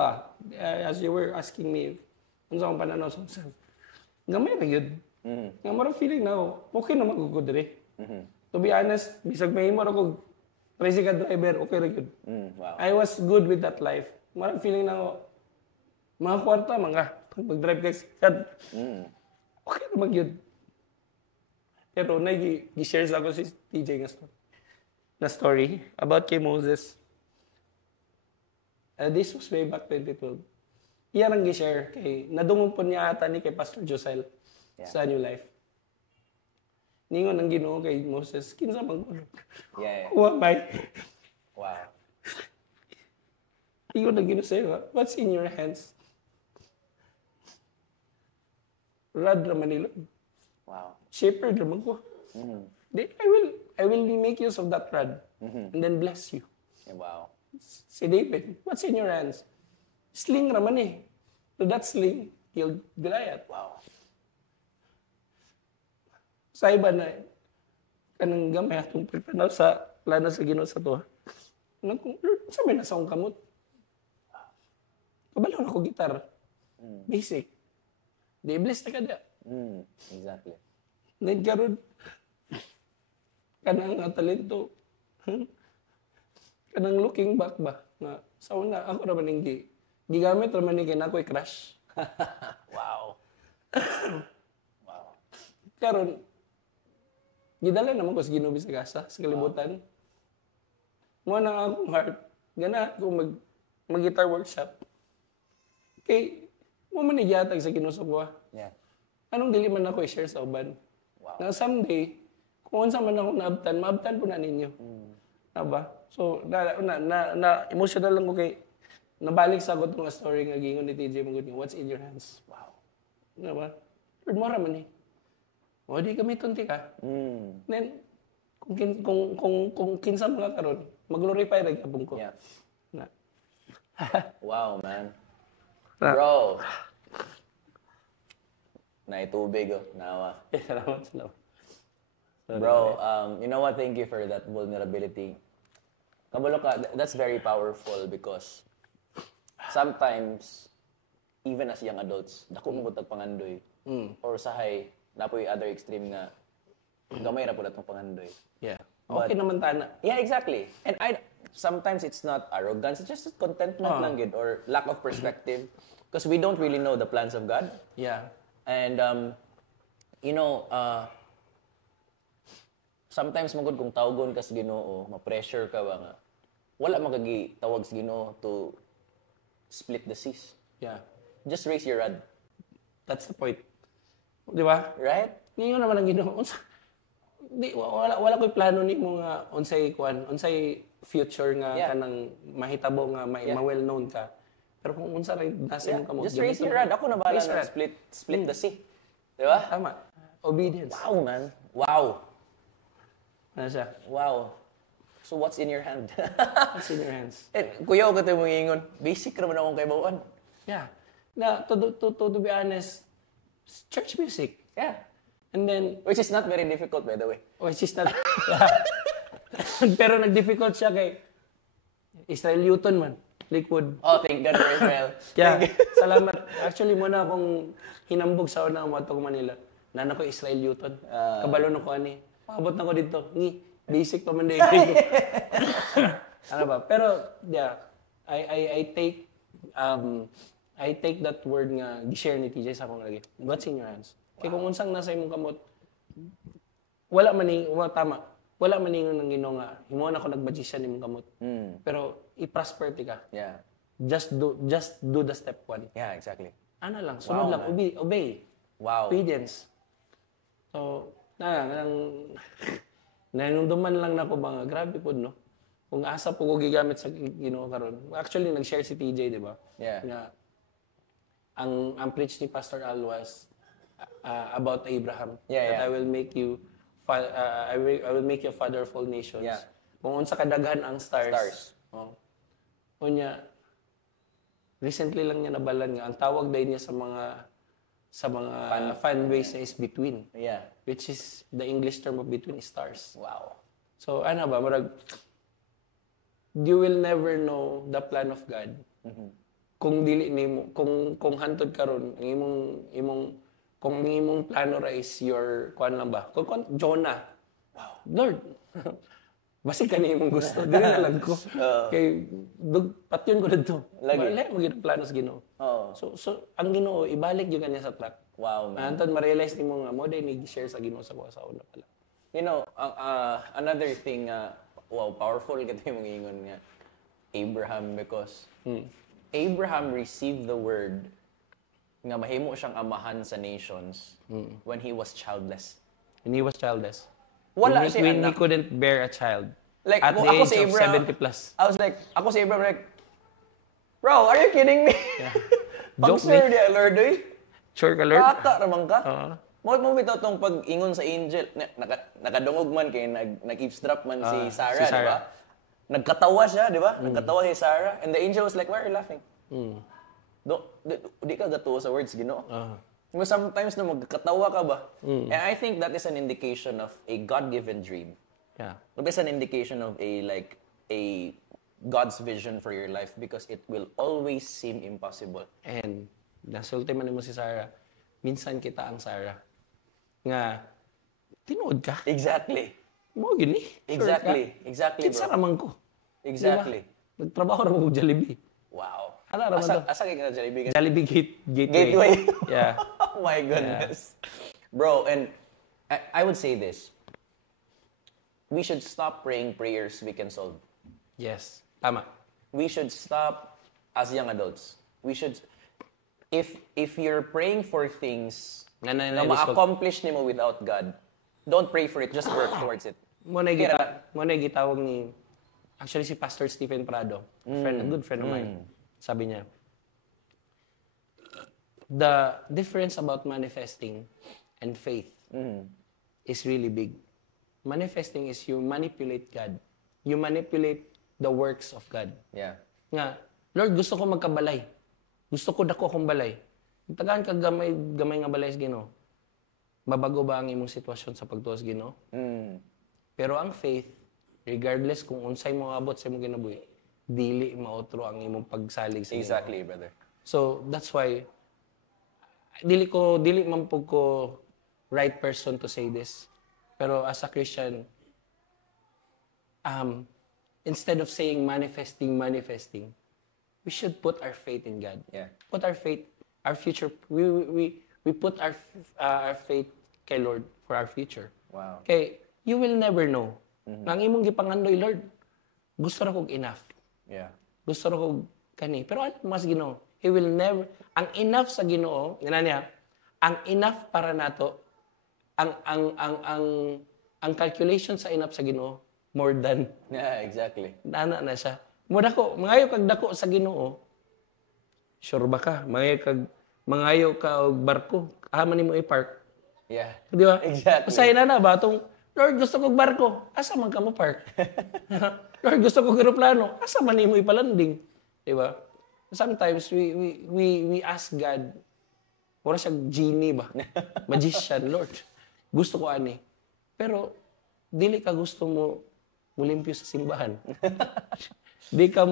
as you were asking me, unsa akong pananaw sa self, gamay ra yun. Nga marang feeling na okay na magugod diri. To be honest, bisag may mo ako tricycle driver, okay ra yun. Wow. I was good with that life. Marang feeling na mga kwarta, mag-drive ka okay na mag-yun. Pero nag-share sa ako si TJ nga story about kay Moses. This was way back 2012. Iyan ang gi-share kay nadungog po niya ata ni kay Pastor Josel sa New Life. Ningon ang Ginoo kay Moses, kinsa man ko. Wamay. Wow. Ingon ang Ginoo sa'yo, what's in your hands? Rod raman nila. Wow. Shepherd raman ko. I will make use of that rod and then bless you. Wow. Si David, what's in your hands? Sling raman eh. So that sling killed Goliath. Wow. Sa iba na, kanang gamay atong pagpanaw sa plano sa Ginoo sa to. Lord, sa may nasa akong kamot. Kabalaw na ko gitar. Basic. Di bless na kada. Exactly. Then karon kanang talento. Kanang looking back ba na sa una ako ra man gigamit ra man ni kay nakoy crush. Wow. Wow. Karon gidala naman ko sa Ginoo sa gasa sa kalibutan. Mo na akong heart gana ko mag-guitar workshop. Kay mo man igyatag sa Ginoo sa kuha. Yeah. Anong dili man ako i-share sa uban. Wow. Na someday kung unsa man ako maabtan po na ninyo. Aba? So, na emotional lang ko kay nabalik sa ako itong story nga gingon ni TJ Mangud, what's in your hands? Wow. Diba? Lord, mo raman eh. O, di kami tunti ka. Then, kung kinsa mga karon, mag-glorify rin kabong ko. Yeah. Na. Wow, man. Bro. Naitubig, nawa. Salamat. Bro, you know what? Thank you for that vulnerability. Kabalo ka, that's very powerful because sometimes, even as young adults, dako mo butag pangandoy. Or sahay, napoy other extreme nga, gamay ra po datong pangandoy. Yeah. Okay naman tana. Yeah, exactly. And sometimes it's not arrogance, it's just contentment lang gid or lack of perspective because we don't really know the plans of God. Yeah. And You know, sometimes magud kung tawgon ka sa Ginoo, ma-pressure ka ba nga. Wala magagi tawag sa Ginoo to split the seas. Yeah. Just raise your rod. That's the point. Di ba? Right? Ngayon naman ang Ginoo. Wala ko'y plano ni mo nga unsay future nga kanang mahitabo nga ma-well known ka. Pero kung unsa ray nasa imong kamot, just raise your rod. Ako na bahala na split the sea. Di ba? Tama. Obedience. Wow, man. Wow. Ano siya? Wow. So what's in your hand? What's in your hands? Kuya ko ito mong ingon. Basic naman akong kaibawan. Yeah. Na to be honest, church music. Yeah. And then Which is not very difficult, by the way. which is not pero nag-difficult siya kay Israel Newton man. Liquid. Oh, thank God for Israel. Yeah. Salamat. Actually, muna akong hinambog sa unang mga ko Manila. Nana ko Israel Newton. Kabalo na ko ani. Paabot na ko dito. Basic pa man din. Ano ba? Pero yeah, I take that word nga gi-share ni TJ sa akong lagi. What's in your hands? Kaya kung unsang nasa imong kamot, wala tama. Wala man ningon ng Ginoo nga himo na ko nag-magician imong kamot. Pero i-prosper ti ka. Yeah. Just do the step 1. Yeah, exactly. Ano lang, sunod lang, obey. Wow. Obedience. So, nanunduman lang na ko mga grabe po, no? Kung asa po ko gigamit sa Ginoo karon. Actually, nag-share si TJ, di ba? Yeah. Na ang preach ni Pastor Al was about Abraham. Yeah, that I will make you I will make you a father of all nations. Yeah. Kung unsa kadaghan ang stars. Oh. Unya, recently lang niya nabalan nga ang tawag dahil niya sa mga fan base na is between. Yeah. Which is the English term of between is stars. Wow. So ano ba, you will never know the plan of God. Kung dili nimo kung hantod karon ang imong plano ra is your kuan lang ba? Kung Jonah. Wow, Lord. Basi kani imong gusto. Dili na lang ko. Kay patyon ko dito. Lagi mo gid plano sa Ginoo. So ang Ginoo ibalik gyud kanya sa track. Wow, man. Antod ma-realize nimo nga mo day ni share sa Ginoo sa kuha sa una pala. You know, another thing wow, powerful kita yung ingon nga Abraham because Abraham received the word nga mahimo siyang amahan sa nations when he was childless. When he was childless. Wala when he couldn't bear a child. Like, at the age of Abraham, 70 plus. I was like, ako si Abraham like, bro, are you kidding me? Yeah. Pag-sure di, Lord, eh. Sure ka, Lord? Kaka naman ka. Mo bitaw tong pag-ingon sa angel, nakadungog man kay nag-eavesdrop man si Sarah, di ba? Nagkatawa siya, di ba? Nagkatawa si Sarah. And the angel was like, why are you laughing? Di ka gatuwa sa words, Ginoo. Sometimes na magkatawa ka ba? And I think that is an indication of a God-given dream. Yeah. It is an indication of a God's vision for your life because it will always seem impossible. And nasulti man mo si Sarah, minsan kita ang Sarah. Nga, tinuod ka. Exactly. Mo yun eh. Exactly. Sure Exactly, bro. Kinsa bro. raman ko. Exactly. Diba? Nagtrabaho na mo Jollibee. Wow. Ano raman to? Asa kayo na Jollibee? Jollibee Gateway. Gateway. Yeah. Oh my goodness. Yeah. Bro, and I would say this. We should stop praying prayers we can solve. Yes. Tama. We should stop as young adults. We should, if you're praying for things na ma-accomplish nimo without God, don't pray for it, just work towards it. Muna gitawag ni, actually si Pastor Stephen Prado, a good friend of mine, sabi niya, the difference about manifesting and faith is really big. Manifesting is you manipulate God. You manipulate the works of God. Yeah. Nga, Lord, gusto ko magkabalay. Gusto ko dako akong balay. Tagaan ka gamay nga balay sa Ginoo. Mabago ba ang imong sitwasyon sa pagtuos Ginoo? Pero ang faith, regardless kung unsay mo abot sa imong kinabuhi, dili maotro ang imong pagsalig sa Ginoo. Exactly, brother. So, that's why dili man pug ko right person to say this. Pero as a Christian, instead of saying manifesting, we should put our faith in God. Yeah. Put our faith, our future. We put our faith kay Lord for our future. Wow. Kay, you will never know. Nang imong gipangandoy, Lord, gusto ra kog enough. Yeah. Gusto ra kog kani. Pero ano mas Ginoo? He will never, ang enough sa Ginoo, niya, ang enough para nato, ang calculation sa enough sa Ginoo, more than. Yeah, exactly. Na siya. Mangayo kag dako sa Ginoo, sure ba ka? Mangayo ka og barko, man nimo i-park. Yeah. Di ba? Exactly. Usahay na ba itong, Lord, gusto kong barko. Asa man ka mo park? Lord, gusto kong aeroplano. Asa man nimo ipalanding? Di ba? Sometimes we ask God, wala siya genie ba? Magician, Lord. Gusto ko ani. Pero, dili ka gusto mo mulimpyo sa simbahan. Di ka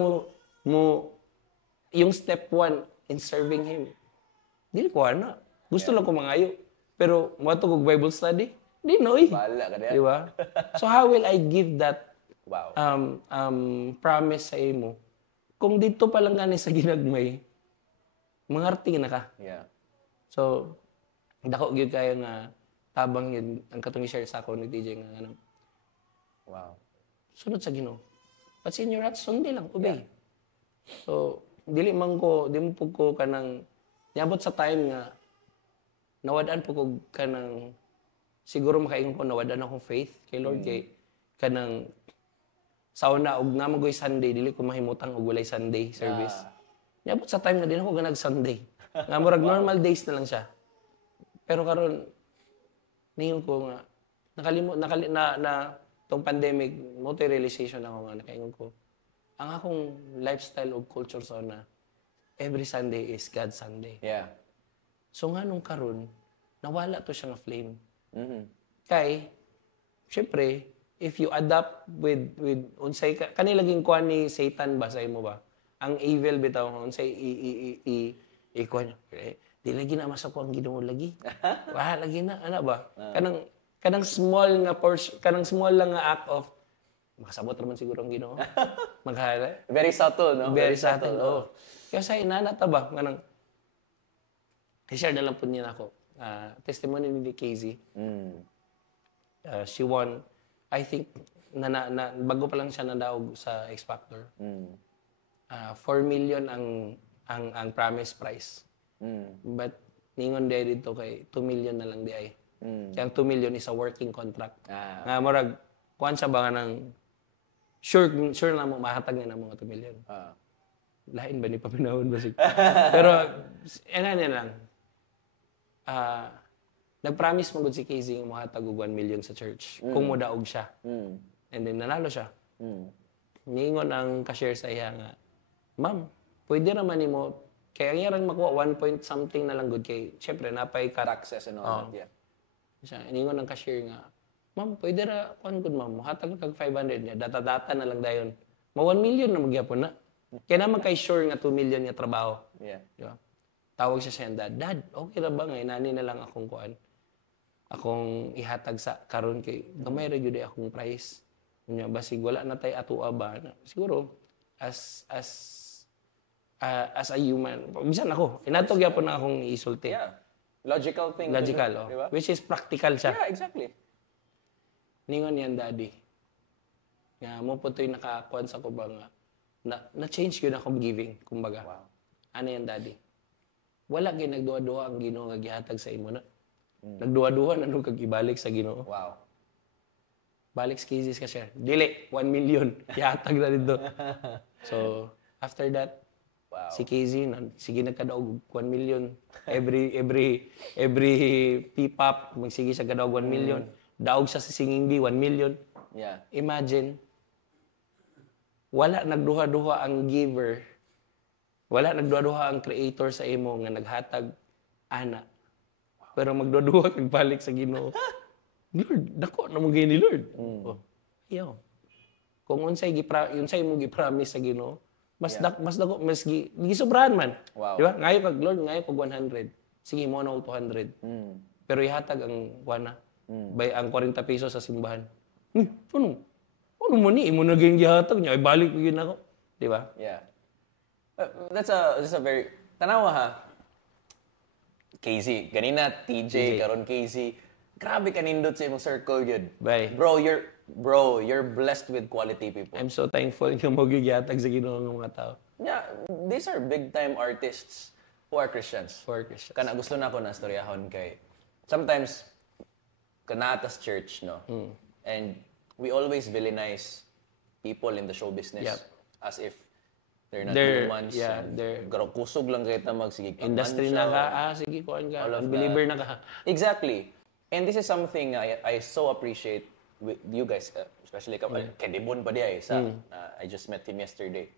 yung step 1 in serving Him. Dili ko ana. Gusto lang ko mangayo. Pero, mato kog Bible study, di noy. Bahala ka diyan. Di ba? So, how will I give that Wow. promise sa imo? Kung dito pa lang gani sa ginagmay, mangarti na ka. Yeah. So, dako gyud kayo nga tabang yun ang katong i-share sa ako ni DJ nga ano. Wow. Sunod sa Ginoo. What's in your heart, sundi lang, obey. Yeah. So, di mo pug ko kanang niabot sa time nga nawadaan po ko kanang siguro makaingon ko nawadaan akong faith kay Lord kay kanang sauna og namagoy Sunday dili ko mahimutang og walay Sunday service. Niabot sa time nga din ako ganag Sunday. Nga murag normal days na lang siya. Pero karon ningon ko nga nakalimot na tong pandemic multi-realization ako nga nakaingon ko. Ang akong lifestyle of culture sauna every Sunday is God's Sunday. Yeah. So nga nung karon nawala to siya nga flame. Mm-hmm. Kay syempre if you adapt with unsay kanilaging kuan ni Satan ba sa imo ba? Ang evil bitaw unsay kuan di lagi na masako ang Ginoo lagi. Wala lagi na ana ba? Kanang small nga portion, kanang small lang nga act of makasabot naman siguro ang Ginoo. Maghala. Very subtle, no? Very subtle. Oh. Kasi inana ta ba kanang i-share na lang po niya ako. Testimony ni KZ. She won, I think, bago pa lang siya nadaog sa X Factor. 4 million ang promise price. But ningon day dito kay 2 million na lang di ay. Kaya ang 2 million is a working contract. Nga murag, kuhan siya ba nga ng sure na mo, mahatag niya na mga 2 million. Lain ba ni papinahon ba pero, niya lang. Nag-promise mo si Casey nga mahatag og 1 million sa church kung modaog siya. And then nanalo siya. Ningon ang cashier sa iya nga, ma'am, pwede naman nimo kaya ang yarang makuha 1 point something na lang good kay syempre napay Taxes and all that, yeah. Siya, ningon ang cashier nga, ma'am, pwede ra kuan good ma'am, hatag kag 500 niya, data na lang dayon. Ma 1 million na magyapon na. Kaya naman kay sure nga 2 million nga trabaho. Yeah. Di ba? Tawag siya sa dad, okay ra ba nga nani na lang akong kuan. Akong ihatag sa karon kay gamay ra gyud akong price. Unya basig wala na tay atoa ba. Siguro as a human, bisan ako, inatog yapon na akong isulti. Yeah. Logical thing. Logical, to do, diba? Which is practical siya. Yeah, exactly. Ningon yan, daddy. Nga, mo po ito'y nakakuan sa ko ba nga, na-change yun akong giving, kumbaga. Wow. Ano yan, daddy? Wala kayo nagduwa-duwa ang Ginoo nga gihatag sa imo na. Nagduwa-duwa na nung kag-ibalik sa Ginoo. Wow. Balik sa Kizis ka siya. Dili, 1 million. Ihatag na dito. So, after that, wow. Si KZ, sige nagkadaog 1 million. Every P-pop, magsige siya kadaog 1 million. Daog siya sa singing bee, 1 million. Yeah. Imagine, wala nagduha-duha ang giver. Wala nagduha-duha ang creator sa imo nga naghatag ana. Pero magduha-duha kag balik sa Ginoo. Lord, dako na mo ni Lord. Oh. Ayaw. Kung unsay mo gi-promise sa Ginoo, mas dako gisobrahan man. Wow. Di ba? Ngayo kag Lord, ngayo pag 100. Sige mo na 200. Pero ihatag ang kuana. Bay ang 40 pesos sa simbahan. Ano mo ni imo na gyud gihatag niya, ibalik gyud nako. Di ba? Yeah. That's a very tanawa ha. KZ, ganina TJ, karon KZ. Grabe ka nindot sa imong circle yun. Bye. Bro, you're blessed with quality people. I'm so thankful nga mo gigyatag sa Ginoo ng mga tao. Yeah, these are big time artists who are Christians. For Christians. Kana gusto na ko na storyahon kay sometimes kanatas church, no? And we always villainize people in the show business Yep. as if they're not They're- humans. yeah, they're- kusog lang kita sige Industry na ka, sige kuan ka, All of believer na ka. Exactly. And this is something I so appreciate with you guys, especially kay Debon pa diay sa I just met him yesterday.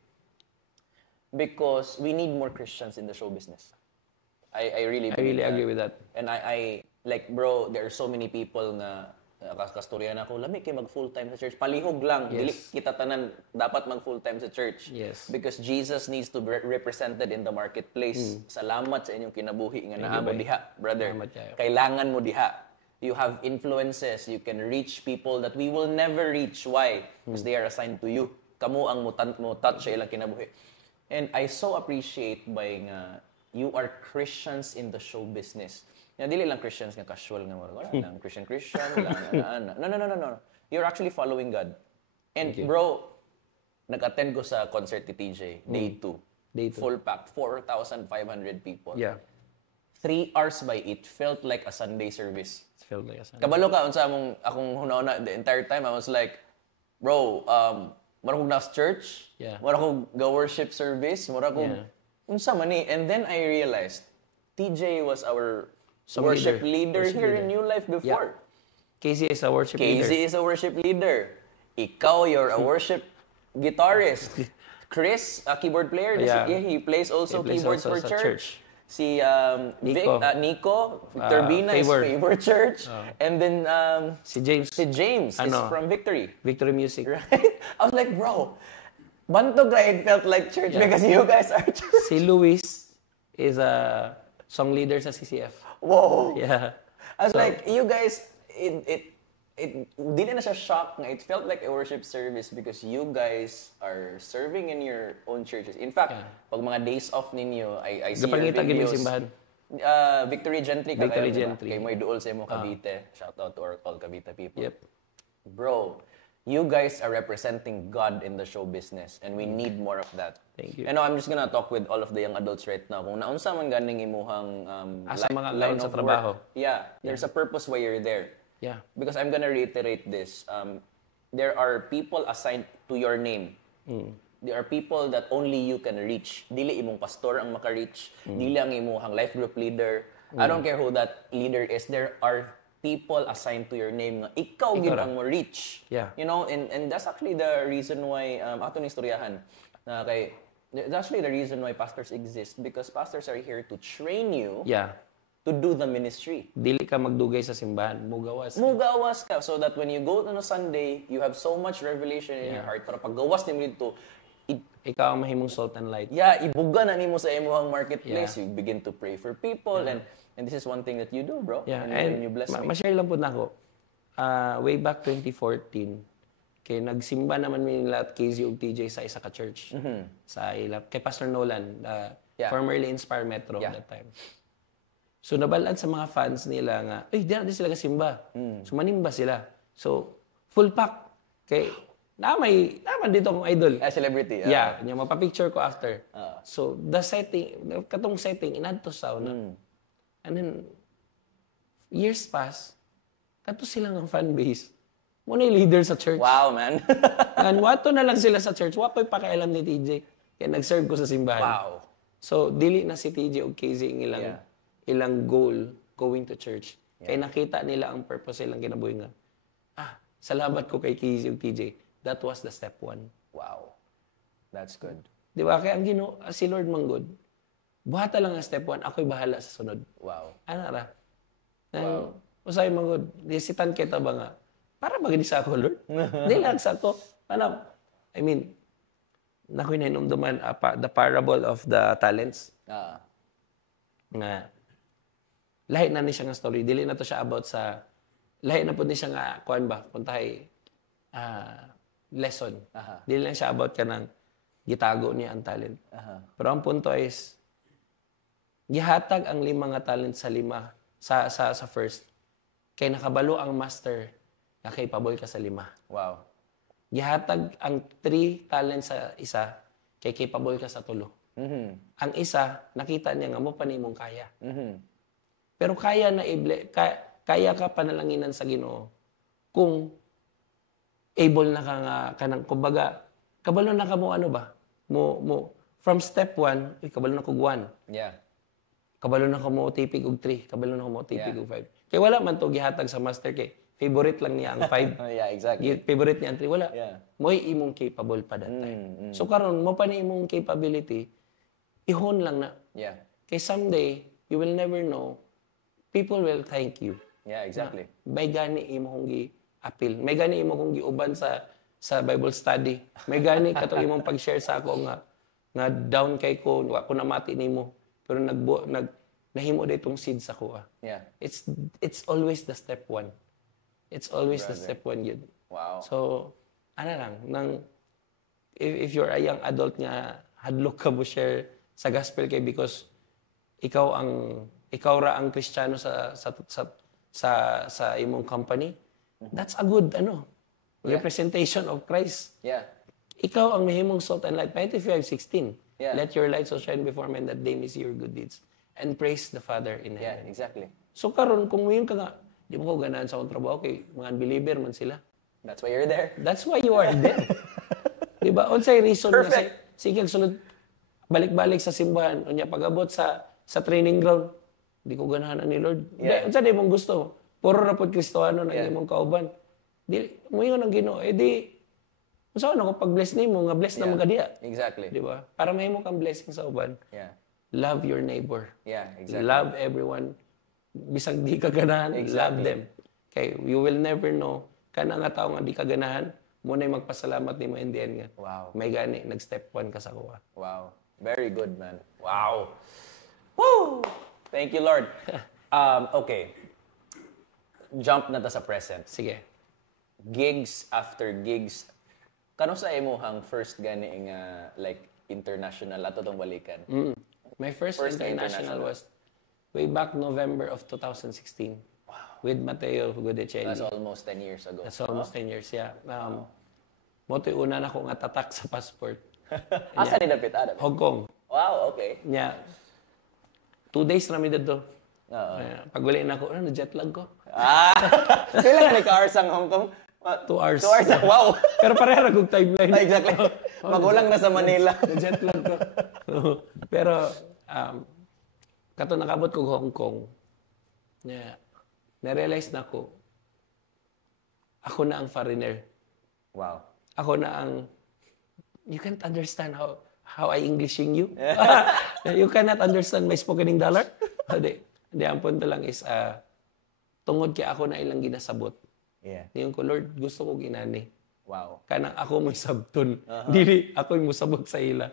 Because we need more Christians in the show business. I really I really agree with that. And I like bro, there are so many people nga kastorya na ako, lami kay mag full-time sa church. Palihog lang, dili kita tanan dapat mag full-time sa church. Yes. Because Jesus needs to be represented in the marketplace. Salamat sa inyong kinabuhi nga naa mo diha, brother. Salamat kayo. Kailangan mo diha. You have influences, you can reach people that we will never reach. Why? Because they are assigned to you. Kamu ang mo touch sa ilang kinabuhi. And I so appreciate by nga you are Christians in the show business. Nga dili lang Christians nga casual nga wala lang Christian lang. No. You're actually following God. And bro, nag-attend ko sa concert ni TJ, day 2. Day 2. Full pack, 4,500 people. Yeah. 3 hours by it felt like a Sunday service. It felt like a Sunday. Kabalo ka unsa akong hunauna the entire time I was like, bro, mara kog nas church, Yeah. mara kog go worship service, mara kog unsa man ni. And then I realized TJ was our worship leader here in New Life before. Casey is a worship leader. Casey is a worship leader. Ikaw, you're a worship guitarist. Chris, a keyboard player. He plays also He plays keyboards also for sa church. Si Nico, Victor Bina's Favor Church. And then Si James. is from Victory. Victory Music. Right? I was like, bro, Bantog it felt like church because you guys are church. Si Luis is a song leader sa CCF. Whoa. Yeah. I was like, you guys, it dili na siya shock nga. It felt like a worship service because you guys are serving in your own churches. In fact, pag mga days off ninyo, I see your Gapangita gid videos. simbahan. Victory Gentry. Victory Gentry. Kay mo'y duol sa imo Cavite. Shout out to all Cavite people. Yep. Bro, you guys are representing God in the show business and we need more of that. Thank you. And now I'm just gonna talk with all of the young adults right now. Kung naunsa man ganing imuhang Sa mga line kaon sa of trabaho. work. Yeah, there's a purpose why you're there. Yeah. Because I'm gonna reiterate this. There are people assigned to your name. There are people that only you can reach. Dili imong pastor ang maka-reach. Dili ang imong life group leader. I don't care who that leader is. There are people assigned to your name nga ikaw gid ang mo reach. Yeah. You know, and that's actually the reason why ato ni istoryahan na kay that's actually the reason why pastors exist because pastors are here to train you Yeah. to do the ministry. Dili ka magdugay sa simbahan, mugawas. Mugawas ka so that when you go on a Sunday, you have so much revelation in your heart para paggawas nimo dito, Ikaw ang mahimong salt and light. ibuga na nimo sa imong marketplace. You begin to pray for people and this is one thing that you do, bro. Yeah, And you bless me. ma-share lang po na ako. Way back 2014, kay nagsimba naman nila at KZ ug TJ sa isa ka church. Sa ila kay Pastor Nolan, formerly Inspire Metro at that time. So nabalad sa mga fans nila nga, di na sila kasimba. So manimba sila. So full pack. Kay naman dito akong idol. Celebrity. Yeah, yung mapapicture ko after. So the setting, katong setting inadto sauna. And then years pass, kato silang ang fan base. Muna yung leader sa church. Wow, man. And wato na lang sila sa church. Wapoy pakialam ni TJ. Kaya nag-serve ko sa simbahan. Wow. So, dili na si TJ o KZ ang ilang goal going to church. Kaya nakita nila ang purpose ilang kinabuhi nga. Salamat ko kay KZ o TJ. That was the step 1. Wow. That's good. Di ba? Kaya ang si Lord Manggod, buhata lang ang step 1, ako'y bahala sa sunod. Wow. Ano ra? Wow. Usay Manggod, disitan kita ba nga? Para ba gani sa ako, Lord? Hindi lang sa ako. I mean, nakoy na inumduman the parable of the talents. Nga, lahi na ni siya nga story. Dili na to siya about sa, lahi na po ni siya nga, kuhan ba, puntahay, lesson. Dili lang siya about ka ng gitago niya ang talent. Pero ang punto is, gihatag ang 5 nga talent sa 5, sa first. kay nakabalo ang master nga capable ka sa 5. Wow. Gihatag ang 3 talents sa isa kay capable ka sa 3. Ang isa nakita niya nga mo pa nimong kaya. Pero kaya na kaya ka panalanginan sa Ginoo kung able na ka nga kanang kumbaga kabalo na ka mo ano ba mo from step 1 kabalo na kog 1. Yeah. Kabalo na ko mo tipig og 3, kabalo na ko mo tipig og 5. Kay wala man to gihatag sa master kay favorite lang niya ang 5. Yeah, exactly. Favorite niya ang 3 wala. Yeah. Mo'y imong capable pa that time. So karon mo pa ni imong capability ihon lang na. Yeah. Kay someday you will never know, people will thank you. Yeah, exactly. May gani imong gi-appeal. May gani imong giuban sa Bible study. May gani katong imong pag-share sa ako nga down kay ko, wa ko namati nimo. Pero nahimo ditong seed sa kuha. Yeah. It's always the step 1. It's always the step 1 yun. Wow. So, ano lang, if you're a young adult nga, hadlok ka mo share sa gospel kay because ikaw ra ang Kristiyano sa imong company. That's a good representation of Christ. Yeah. Ikaw ang mahimong salt and light. Matthew 5:16. Yeah. Let your light so shine before men that they may see your good deeds and praise the Father in Yeah, heaven. exactly. So karon kung ngayon ka nga, di mo ko ganahan sa akong trabaho kay mga unbeliever man sila. That's why you're there. That's why you are there. Diba? Unsay reason na Perfect. sige sulod balik-balik sa simbahan unya pag-abot sa training ground. Di ko ganahan ni Lord. Yeah. Unsa di mong gusto? Puro ra pud Kristiyano na imong kauban. Di mo yun ang Ginoo. Di unsa na ko pag-bless nimo nga bless na magadiya. Exactly. Di ba? Para mahimo kang blessing sa uban. Yeah. Love your neighbor. Yeah, exactly. Love everyone. Bisag di ka ganahan, love them. Okay, you will never know kana nga tao nga di ka ganahan, mo na magpasalamat nimo in the end nga. Wow. May gani nag step 1 ka sa kuha. Wow. Very good, man. Wow. Woo! Thank you, Lord. Okay. Jump na ta sa present. Sige. Gigs after gigs. Kano sa imuhang first gani nga like international ato tong balikan? My first international was way back November of 2016. Wow. With Mateo Gudicelli. That's almost 10 years ago. That's almost 10 years, yeah. Mo to'y una na ko nga tatak sa passport. Asa ni dapit ada? Hong Kong. Wow, okay. Nya 2 days na mi dito. Oo. Pag uli na ko, jet lag ko. Kailan nga naka-hours ang Hong Kong? 2 hours. 2 hours? Wow! Pero pareha ra kog timeline. Exactly. Magulang na sa Manila. Jet lag ko. Pero kato nakabot ko Hong Kong. Na-realize na ko na ang foreigner. Wow. Ako na ang you can't understand how I Englishing you. You cannot understand my spoken dollar. Hindi ang punto lang is tungod kay ako na ilang ginasabot. Yeah. Ngayon ko, Lord, gusto ko ginani. Wow. Kanang ako mo sabton. Dili ako mo sabot sa ila.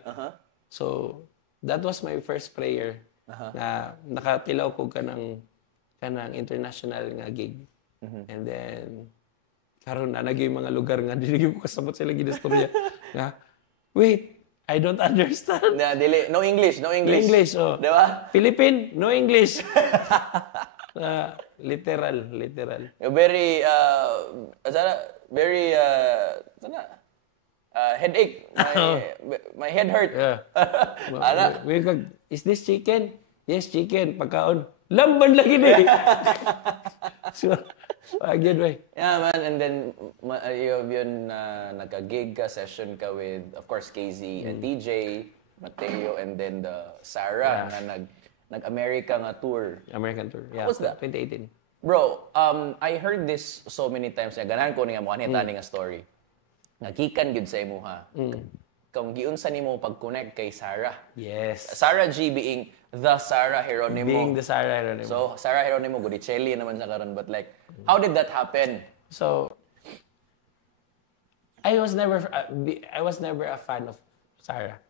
So, that was my first prayer. Na nakatilaw ko kanang international nga gig. And then karon na nagyoy mga lugar nga dili ko kasabot sila ginastorya. Nga wait, I don't understand. Dili, no English. No English, oh. Di ba? Philippine, no English. Literal. Very, headache. My head hurt. Yeah. Ana? Is this chicken? Yes, chicken. Pagkaon. Lamban lagi ni. So, again, way. Yeah, man. And then, yun, nagka-gig ka, session ka with, of course, KZ and TJ, Mateo, and then the Sarah, na nag-America nga tour. American tour. Yeah. What's that? 2018. Bro, I heard this so many times. Ganahan ko nga mo, kanita nga story. Nagikan yun sa imuha. Kung giunsa nimo pag-connect kay Sarah. Yes. Sarah G being the Sarah Geronimo. Being the Sarah Geronimo. So, Sarah Geronimo, Gudicelli naman siya karon. But like, how did that happen? So, I was never a fan of Sarah.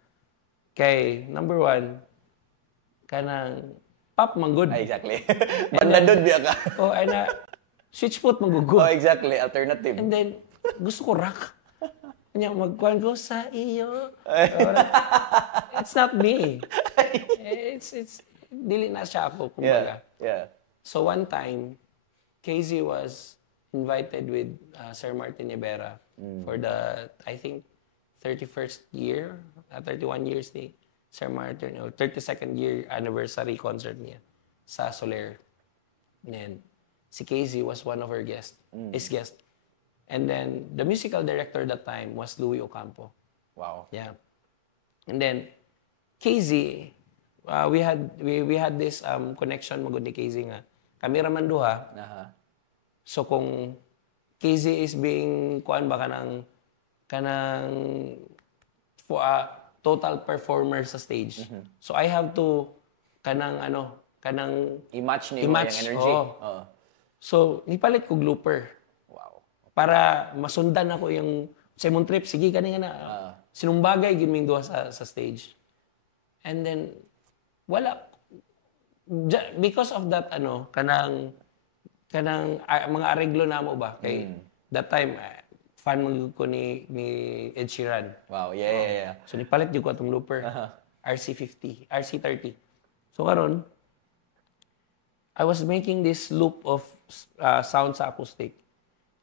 Kay, number 1, kanang pop manggod. Exactly. Bandadod biya ka. Oh, ay na, switch foot manggugod. Oh, exactly. Alternative. And then, gusto ko rock. Kanya, magkuhan ko sa iyo. It's not me. It's dili na siya ako, kumbaga. Yeah. So one time, Casey was invited with Sir Martin Ibera for the, I think, 31st year, 31 years ni Sir Martin, or 32nd year anniversary concert niya sa Soler. And si Casey was one of her guests, his guest. And then, the musical director that time was Louie Ocampo. Wow. Yeah. And then, Casey, we had this connection magud ni Casey nga. Kami raman duha. So kung Casey is being kuan ba kanang total performer sa stage. So I have to kanang i-match niyo yung energy. So nipalit ko glooper. Wow. Para masundan ako yung sa imong trip, sige kani nga na. Sinumbagay gid ming duha sa stage. And then wala because of that kanang mga areglo namo ba kay that time fan mo ko ni Ed Sheeran. Wow, yeah. So nipalit jud ko atong looper. RC50, RC30. So karon I was making this loop of sound sa acoustic.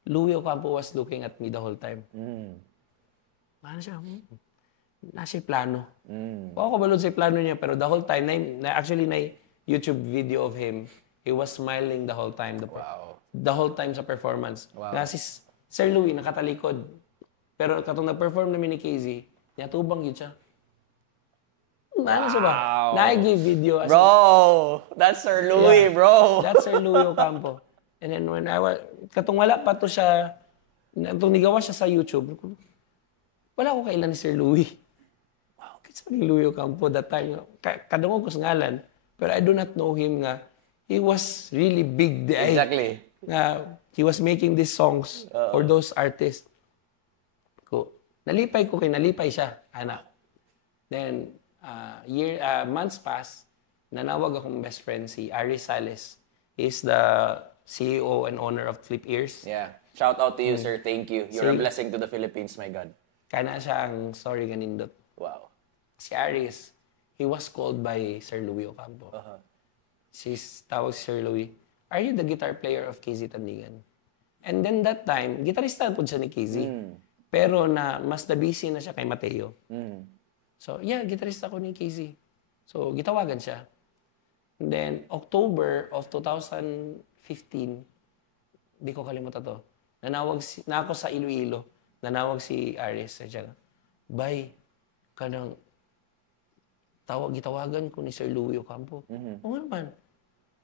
Louie Ocampo was looking at me the whole time. Ano siya? Nasa plano. Ako kabalod sa plano niya, pero the whole time, actually na YouTube video of him, he was smiling the whole time. The whole time sa performance. Wow. Na si Sir Louie, nakatalikod. Pero katong nag-perform namin ni Casey, natubang yun siya. Ano siya ba? Nag-give video. Bro! That's Sir Louie, bro! That's Sir Louie Ocampo. And then when katong wala pa to siya, katong nigawa siya sa YouTube, wala ko kailan ni Sir Louie. Sa ni Louie Ocampo that time, kadungog ko sa ngalan, pero I do not know him nga. He was really big. Exactly. He was making these songs for those artists. Nalipay siya, anak. Then, months passed, nanawag akong best friend, si Ari Sales. He's the CEO and owner of Flip Ears. Yeah. Shout out to you, sir. Thank you. You're a blessing to the Philippines, my God. Kana siya ang story ganindot. Wow. Si Aris, he was called by Sir Louie Ocampo. Tawag si Sir Louie, are you the guitar player of KZ Tandingan? And then that time, gitarista po siya ni KZ. Pero mas na-busy na siya kay Mateo. So, yeah, gitarista ko ni KZ. So, gitawagan siya. And then, October of 2015, di ko kalimutan to, nanawag na ako sa Iloilo, nanawag si Aris. Siya, Bay, kanang gitawagan ko ni Sir Louie Ocampo. Oo naman.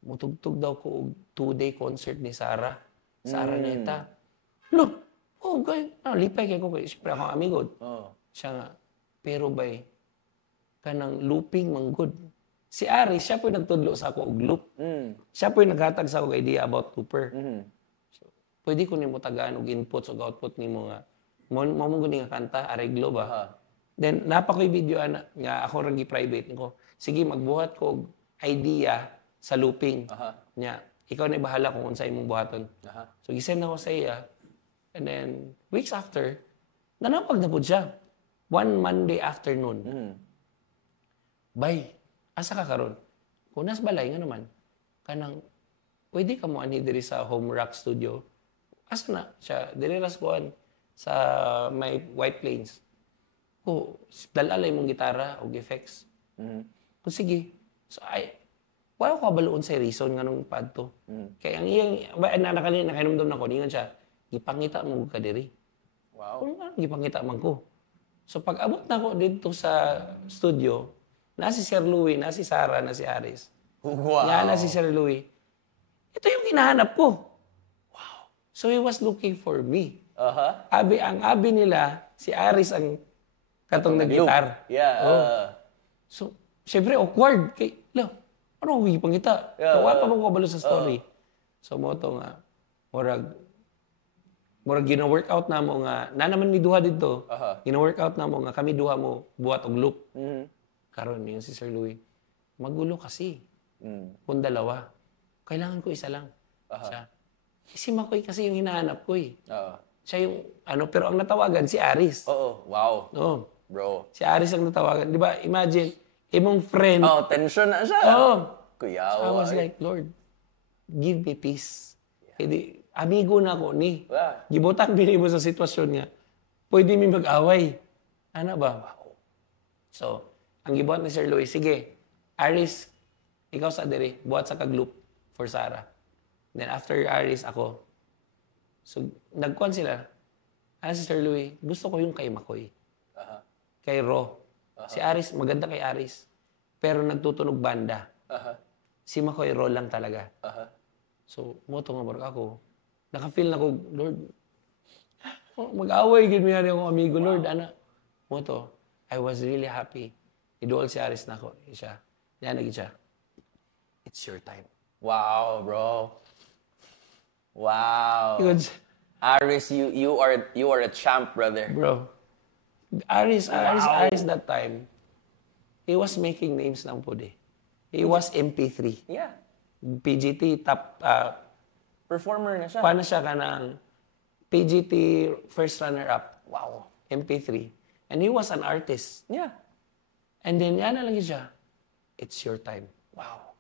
Mutugtog daw ko og 2-day concert ni Sarah. Sarah Neta. Look, lipay kay ko. Siyempre akong amigod. Siya nga, pero bay, kanang looping manggod. Si Ari, siya po nagtudlo sa ako og loop. Siya po naghatag sa ako idea about looper. So, pwede ko nimo tagaan og inputs og output nimo nga. Mo nga kanta, areglo ba? Then, napakoy video nga ako rangi private ko. Sige, magbuhat ko idea sa looping. Nya, ikaw na bahala kung unsay imong buhaton. So, gisend ako sa iya. And then, weeks after, nanapag na po siya. One Monday afternoon. Bay, asa ka karon? Kung nas balay nga naman, kanang, pwede ka mo ani diri sa Home Rock Studio. Asa na siya? Diri raskuan sa may White Plains. Dalalay mong gitara o effects. Kung sige. So, wala ko kabaloon sa reason nga nung pad to. Kaya ang iyang, nakanumdum na ko, ningan siya, gipangita mo ka diri. Wow. Kung ano, gipangita man ko. So, pag abot na ko dito sa studio, na si Sir Louie, na si Sarah, na si Aris. Wow. Yan na si Sir Louie. Ito yung hinahanap ko. Wow. So, he was looking for me. Ang abi nila, si Aris ang katong nag-gitar. Yeah. So, syempre, awkward. Ano ko gipangita? Kawa pa mo kabalo sa story. So, mo to nga, murag gina-workout na mo nga, na naman mi duha dito, gina-workout na mo nga, kami duha mo buhat og loop. Karon yun si Sir Louie, magulo kasi. Kung dalawa, kailangan ko isa lang. Siya. Si Makoy kasi yung hinahanap ko eh. Siya yung, pero ang natawagan, si Aris. Wow. Bro. Si Aris ang natawagan. Di ba, imagine, imong friend. Tension na siya. Kuya. So I was like, Lord, give me peace. Hindi, amigo na ko ni. Yeah. Gibutan bini mo sa sitwasyon nga, pwede mi mag-away. Ano ba? So, ang gibuhat ni Sir Louis, sige, Aris, ikaw sa diri, buhat sa kag-loop for Sarah. Then after Aris, ako. So, nagkuhan sila. Ano si Sir Louis, gusto ko yung kay Makoy. Kay Ro. Si Aris, maganda kay Aris. Pero nagtutunog banda. Si Makoy Ro lang talaga. So, moto nga barok ako. Naka-feel na ko, Lord, mag-away, gid niya akong amigo, Lord, ana. Moto, I was really happy. Iduol si Aris na ako. Siya. Yan naging siya. It's your time. Wow, bro. Wow. Good. Aris, you are a champ, brother. Bro. Aris that time, he was making names ng pude. He was MP3. Yeah. PGT top, Performer na siya. paano siya ka ng PGT first runner-up. Wow. MP3. And he was an artist. Yeah. And then, yan na lang siya. It's your time. Wow.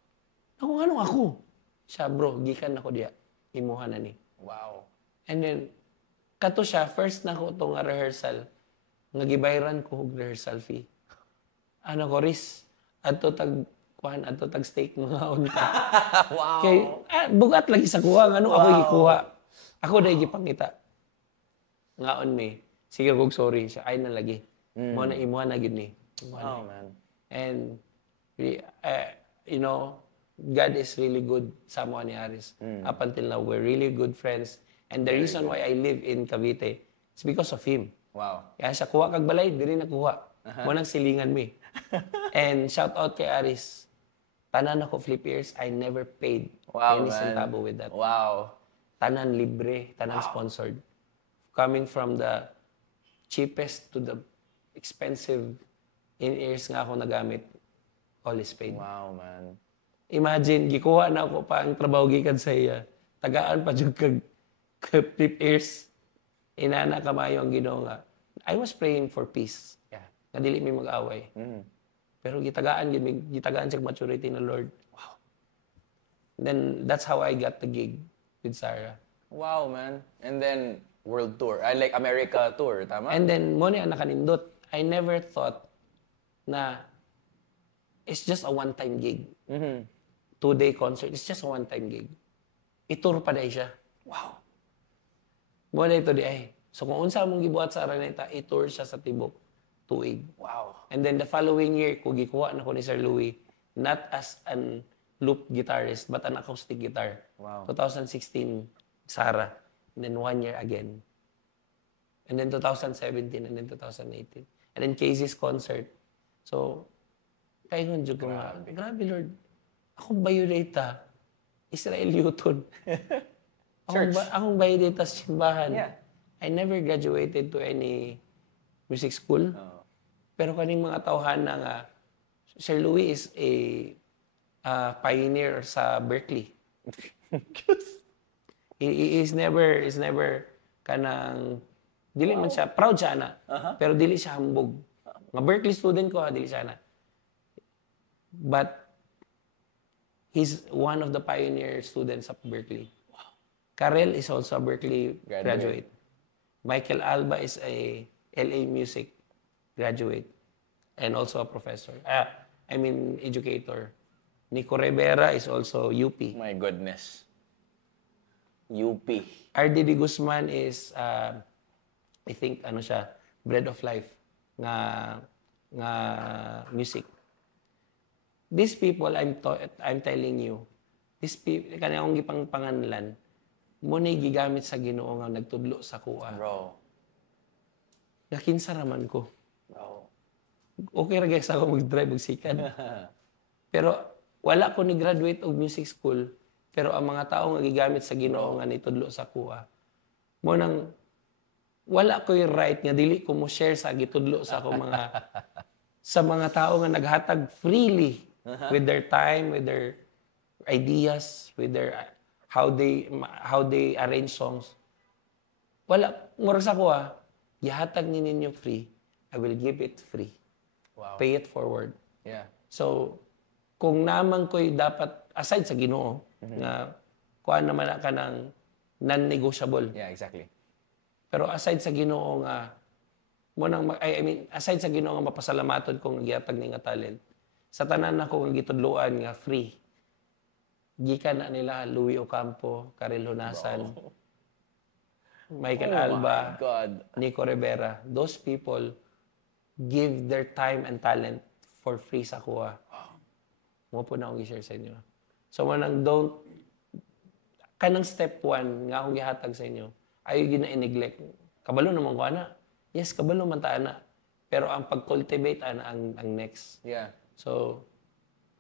Ano ako? Siya, bro, gikan ako diya. Imuha na ni. Wow. And then, kato siya, first na ko itong rehearsal. Nga gibayran ko og rehearsal fee. Ano ko, Riz? Adto tag steak mga unta. Wow. Kay, bugat lagi sa kuha. Ano ako gikuha? Ako na gipangita. Ngaon ni. Sige kog sorry siya. Ay na lagi. Mo na imuha na gid ni. Oh, man. And, you know, God is really good sa mga ni Aris. Up until now, we're really good friends. And the reason why I live in Cavite, it's because of him. Wow. Kaya siya kuha kag balay, diri na kuha. Mo nang silingan mi. And shout out kay Aris. Tanan ako flip ears, I never paid any centavo with that. Wow. Tanan libre, tanan sponsored. Coming from the cheapest to the expensive in-ears nga ako nagamit, all is paid. Wow, man. Imagine, gikuha na ako pa ang trabaho gikan sa iya. Tagaan pa jud kag flip ears. Inana kamayo ang Ginoo nga. I was praying for peace. Yeah. Nga dili mi mag-away. Pero gitagaan siya maturity ng Lord. Wow. Then that's how I got the gig with Sarah. Wow, man. And then world tour. I like America tour, tama? And then mo ni ang nakanindot. I never thought na it's just a one-time gig. 2-day concert. It's just a one-time gig. Itour pa dahil siya. Wow. Mo na ito di ay. So kung unsa mong gibuhat sa Araneta, itour siya sa tibok. Tuig. Wow. And then the following year, kung gikuha na ko ni Sir Louis, not as an loop guitarist, but an acoustic guitar. Wow. 2016, Sarah. And then 1 year again. And then 2017, and then 2018. And then Casey's concert. So, kaya kong ko nga, grabe Lord, akong bayoneta, Israel Newton. akong bayoneta sa simbahan. Yeah. I never graduated to any music school. Pero kaning mga tauhan na nga, Sir Louis is a pioneer sa Berkeley. He is never kanang, dili man siya, proud siya na, pero dili siya hambog. Nga Berkeley student ko, dili siya na. But, he's one of the pioneer students of Berkeley. Wow. Karel is also a Berkeley graduate. Michael Alba is a LA Music graduate and also a professor. Educator. Nico Rivera is also UP. My goodness. UP. RDD Guzman is, I think, Bread of Life nga music. These people, I'm telling you, these people, kanya akong gipang panganlan, muna gigamit sa Ginoo nga nagtudlo sa kuha. Bro. Nakinsa raman ko. Bro. Okay ra guys ako mag-drive magsikan. Pero wala ko ni graduate og music school, pero ang mga tao nga gigamit sa Ginoo nga nitudlo sa kuha. Mo nang wala ko yung right nga dili ko mo share sa gitudlo sa ako mga sa mga tao nga naghatag freely with their time, with their ideas, with their how they arrange songs. Wala mura sa kuha. Gihatag ni ninyo free, I will give it free. Wow. Pay it forward. Yeah. So, kung naman ko'y dapat, aside sa Ginoo, nga kuhaan naman ka ng non-negotiable. Yeah, exactly. Pero aside sa Ginoo nga aside sa Ginoo nga mapasalamaton ko nga gihatag ni nga talent, sa tanan nako nga gitudloan nga free. Gikan na nila Louie Ocampo, Karel Honasan, Michael Alba, Nico Rivera. Those people give their time and talent for free sa kuha. Mo po na akong i-share sa inyo. So manang kanang step 1 nga akong gihatag sa inyo, ayaw gina-neglect. Kabalo naman ko ana. Yes, kabalo man ta ana. Pero ang pag-cultivate ana ang next. Yeah. So,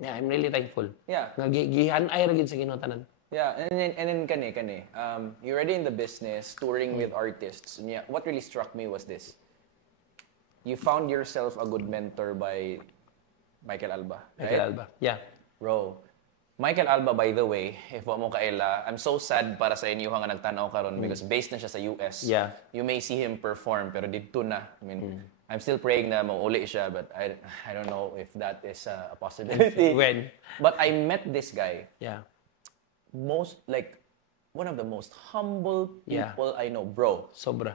yeah, I'm really thankful. Yeah. Nga gihanay ra gid sa Ginoo tanan. Yeah, and then kani. You're already in the business, touring with artists. And yeah, what really struck me was this. You found yourself a good mentor by Michael Alba, right? Michael Alba. Yeah. Bro, Michael Alba, by the way, if wa mo kaila, I'm so sad para sa inyo nga nagtanaw karon because based na siya sa US. Yeah. You may see him perform pero didto na. I mean, I'm still praying na mauli siya but I don't know if that is a possibility. When? But I met this guy. Yeah. One of the most humble Yeah. people I know, bro. Sobra.